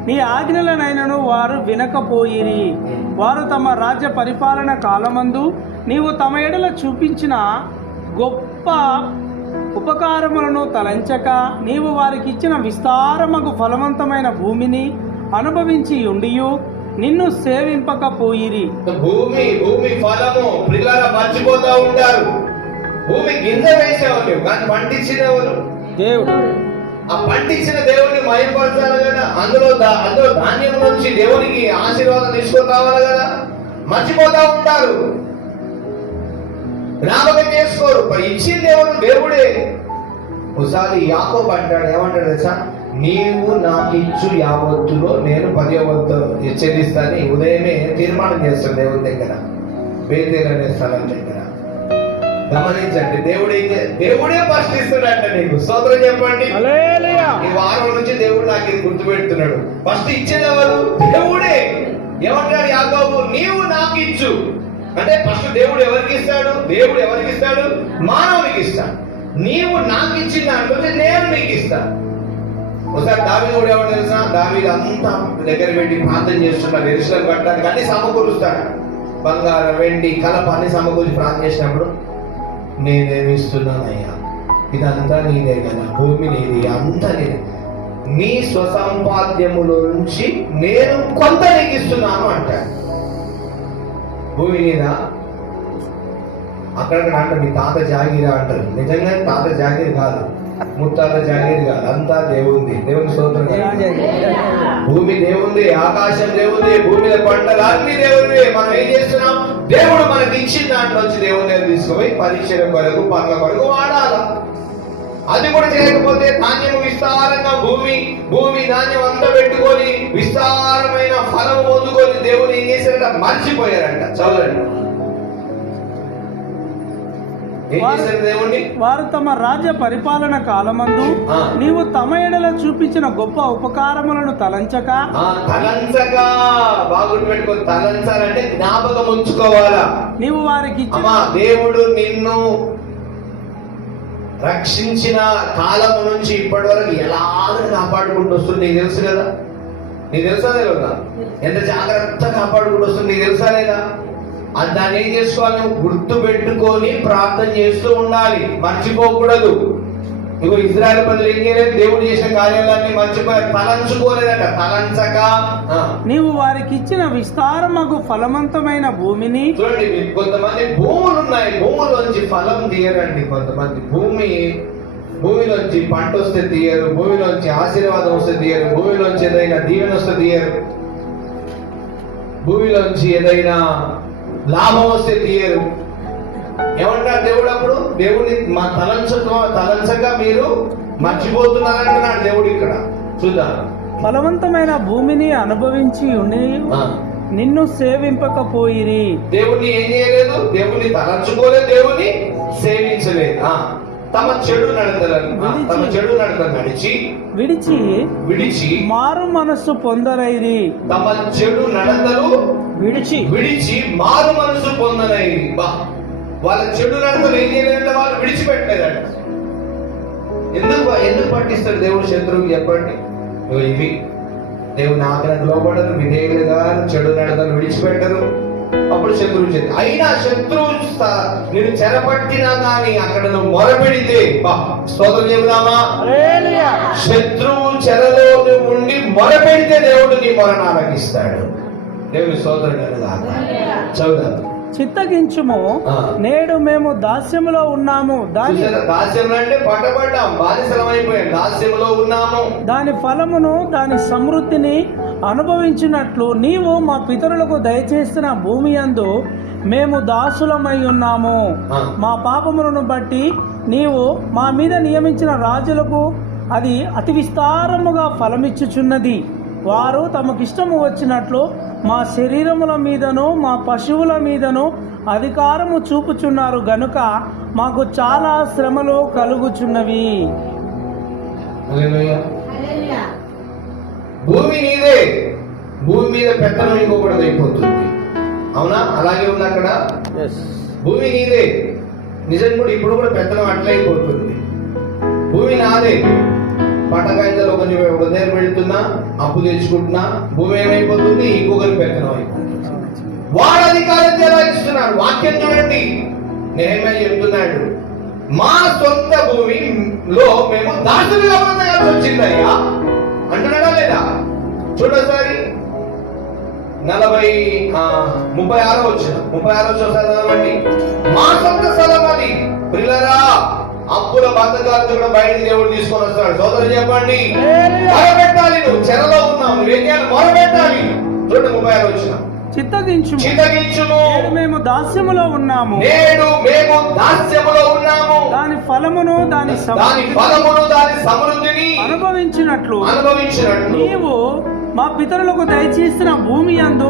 నీ ఆజ్ఞలనైనను వారు వినకపోయిరి. వారు తమ రాజ్య పరిపాలన కాలమందు నీవు తమ ఎడల చూపించిన గొప్ప ఉపకారములను తలంచక నీవు వారికి ఇచ్చిన విస్తారమగు ఫలవంతమైన భూమిని అనుభవించి ఉండియు నిన్ను సేవింపకపోయిరి. భూమి ఫలము పిల్లలు మర్చిపోతా ఉంటారు. భూమి గింజ వేసేవాళ్ళు కానీ పండించినవారు దేవుడు. ఆ పండించిన దేవుడిని మహిమపరచాలి కదా. అందులో ధాన్యం నుంచి దేవునికి ఆశీర్వాదం తీసుకొని రావాలి కదా. మర్చిపోతా ఉంటారు, జ్ఞాపకం చేసుకోరు. ఇచ్చిన దేవుడే. ఒకసారి యాకోబు అంటాడు, ఏమంటాడు తెలుసా? నీవు నాకు ఇచ్చు యావత్తులో నేను 10వ వంతు చెల్లిస్తాను. ఉదయమే తీర్మానం చేస్తాడు దేవుడి దగ్గర, బేతేలు అనే స్థలం దగ్గర. గమనించండి, దేవుడే ఫస్ట్ ఇస్తున్నాడంట నీకు. స్తోత్రం చెప్పండి. ఈ వారం నుంచి దేవుడు నాకు ఇది గుర్తు పెడుతున్నాడు. ఫస్ట్ ఇచ్చేది ఎవరు? దేవుడే. ఏమంటాడు యాకోబు? నీవు నాకు ఇచ్చు. అంటే ఫస్ట్ దేవుడు ఎవరికి ఇస్తాడు? దేవుడు ఎవరికి ఇస్తాడు? మానవునికి ఇస్తాడు. నీవు నాకు ఇచ్చిన దాంట్లో నేను నీకు ఇస్తాను. ఒకసారి దావీదు కూడా ఎవరు తెలుసా? దావీదు అంతా దగ్గర పెట్టి ప్రార్థన చేస్తున్నాడు, ఎరుసలేము కట్టడానికి అన్ని సమకూరుస్తాడు. బంగారం, వెండి, కలప అన్ని సమకూర్చి ప్రార్థన చేసినప్పుడు, నేనేమిస్తున్నానయ్యా, ఇదంతా నీదే కదా, భూమి నీది, అంతా నీదే, నీ స్వసంపాద్యములో నుంచి నేను కొంత నీకు ఇస్తున్నాను అంటాడు. భూమి నీదా? అక్కడక్కడ అంటారు మీ తాత జాగీరా అంటారు. నిజంగా తాత జాగీర్ కాదు, ముత్తాత జాగీర్ కాదు, అంతా దేవుంది. దేవుని స్తోత్రం. భూమి దేవుంది, ఆకాశం దేవుంది, భూమి మీద పంటలు అన్ని దేవుంది. మనం ఏం చేస్తున్నాం? దేవుడు మనకి ఇచ్చిన దాంట్లో వచ్చి దేవుని తీసుకుపోయి పరీక్షల కొరకు, పనుల కొరకు వాడాలి. అది కూడా చేయకపోతే ధాన్యం విస్తారంగా భూమి ధాన్యం అంతా పెట్టుకొని విస్తారమైన ఫలం పొందుకొని దేవుని ఏం చేశారంట? మర్చిపోయారంట. చదవండి, వారు తమ రాజ్య పరిపాలన కాలమందు నీవు తమ ఎడల చూపించిన గొప్ప ఉపకారములను తలంచక బాగుంటు పెట్టుకో. తలంచాలంటే జ్ఞాపకం ఉంచుకోవాలా. నీవు వారికి దేవుడు నిన్ను రక్షించిన కాలము నుంచి ఇప్పటి వరకు ఎలాగ కాపాడుకుంటూ వస్తుంది నీకు తెలుసు కదా? నీకు తెలుసా లేదా? ఎంత జాగ్రత్తగా కాపాడుకుంటూ వస్తుంది నీకు తెలుసా లేదా? అది దాన్ని ఏం చేసుకోవాలి? నువ్వు గుర్తు పెట్టుకొని ప్రార్థన చేస్తూ ఉండాలి, మర్చిపోకూడదు. ఇగో ఇజ్రాయెల్ ప్రజలు ఏం చేయలేదు? దేవుడు చేసిన కార్యాలన్నీ మర్చిపోయారు, తలంచుకోలేదట. తలంచక నీవు వారికి ఇచ్చిన విస్తారమగు ఫలవంతమైన భూమిని. చూడండి, కొంతమంది భూములు ఉన్నాయి, భూములోంచి ఫలం తీయరండి. కొంతమంది భూమిలోంచి పంట వస్తే తీయరు, భూమిలోంచి ఆశీర్వాదం వస్తే తీయరు, భూమిలోంచి ఏదైనా దీవెన వస్తే తీయరు, భూమిలోంచి ఏదైనా లాభం వస్తే తీయరు. ఏమంటారు దేవుడు అప్పుడు? దేవుడిని మా తలంచక మీరు మర్చిపోతున్నారంటున్నాడు దేవుడు ఇక్కడ. చూద్దాం. ఫలవంతమైన భూమిని అనుభవించి ఉండి నిన్ను సేవింపకపోయిరి. దేవుణ్ణి ఏం చేయలేదు? దేవుణ్ణి తలంచుకోలేదు, దేవుణ్ణి సేవించలేదు. తమ చెడు నడతలను విడిచి మారు మనస్సు పొందరైరి. తమ చెడు నడతలు విడిచి మారు మనస్సు పొందరైరి. వాళ్ళ చెడు నడతలు ఏం చేయలేదంటే వాళ్ళు విడిచిపెట్టలేదంట. ఎందుకు పట్టిస్తాడు దేవుడు శత్రువుకి? చెప్పండి. ఇవి దేవుని ఆజ్ఞకు లోబడరు, విధేయులుగా చెడు నడతలు విడిచిపెట్టరు, అప్పుడు శత్రువు చేతి. అయినా శత్రువు నేను చెరపట్టినా కానీ అక్కడ నువ్వు మొరపెడితే, స్తోత్రం చెబుదామా? శత్రువు చెరలో ఉండి మొరపెడితే దేవుడు నీ మొరను ఆలకిస్తాడు. దేవుని స్తోత్రం కలుగాక. చదువుదాం. చిత్తగించుము, నేడు మేము దాస్యములో ఉన్నాము. దాస్యంలో అంటే పట్టబడ్డాం, బానిసలమైపోయాం, దాస్యంలో ఉన్నాము. దాని ఫలమును, దాని సమృద్ధిని అనుభవించినట్లు నీవు మా పితరులకు దయచేసిన భూమి యందు మేము దాసులమై ఉన్నాము. మా పాపములను బట్టి నీవు మా మీద నియమించిన రాజులకు అది అతి విస్తారముగా ఫలమిచ్చుచున్నది. వారు తమకిష్టము వచ్చినట్లు మా శరీరముల మీదను మా పశువుల మీదను అధికారము చూపుచున్నారు గనుక మాకు చాలా శ్రమలు కలుగుచున్నవి. భూమి నీదే, భూమి మీద పెత్తనం ఇంకొకటి అయిపోతుంది. అవునా? అలాగే ఉంది అక్కడ. భూమి నీదే, నిజం కూడా ఇప్పుడు కూడా పెత్తనం అట్లయిపోతుంది. భూమి నాదే, పట్టకాయితలో కొంచెం ఉదయం పెడుతున్నా, అప్పు తెచ్చుకుంటున్నా, భూమి ఏమైపోతుంది? ఇంకొకరి పెత్తనం అయిపోతుంది. వాడు అధికారం చెలాయిస్తున్నాడు. వాక్యం చూడండి, నెహెమ్యా చెప్తున్నాడు, మా సొంత భూమిలో మేము దాసులుగా బ్రతకాల్సి వచ్చిందయ్యా అంటున్నాడా లేదా? చూడసారి 36వ వచనం చదవండి. మా సొంత స్థలం అది. పిల్లరా, అప్పుల బంధకాలు కూడా బయట దేవుడు తీసుకొని వస్తాడు. సోదరు చెప్పండి, మొరపెట్టాలి. నువ్వు చెరలో ఉన్నావు, నువ్వేం చేయాలి? మొరపెట్టాలి. చూడండి 36వ వచనం. చిత్తగించుము, మేము దాస్యములో ఉన్నాము. దాని ఫలమును దాని సమృద్ధిని అనుభవించినట్లు నీవు మా పితరులకు దయచేసిన భూమి యందు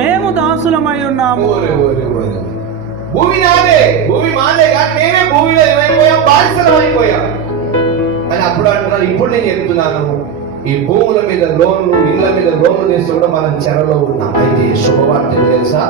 మేము దాసులమై ఉన్నాము. భూమి నాదే, భూమి మాదే, కానీ నేనే భూమిలో ఏమైపోయాం? బానిసలమైపోయాం అని అప్పుడు అంటున్నాను. ఇప్పుడు నేను చెప్తున్నాను, ఈ భూముల మీద లోన్లు, ఇళ్ల మీద లోన్లు చేస్తే కూడా మనం చెరలో ఉన్నాం. అయితే శుభవార్త తెలుసా?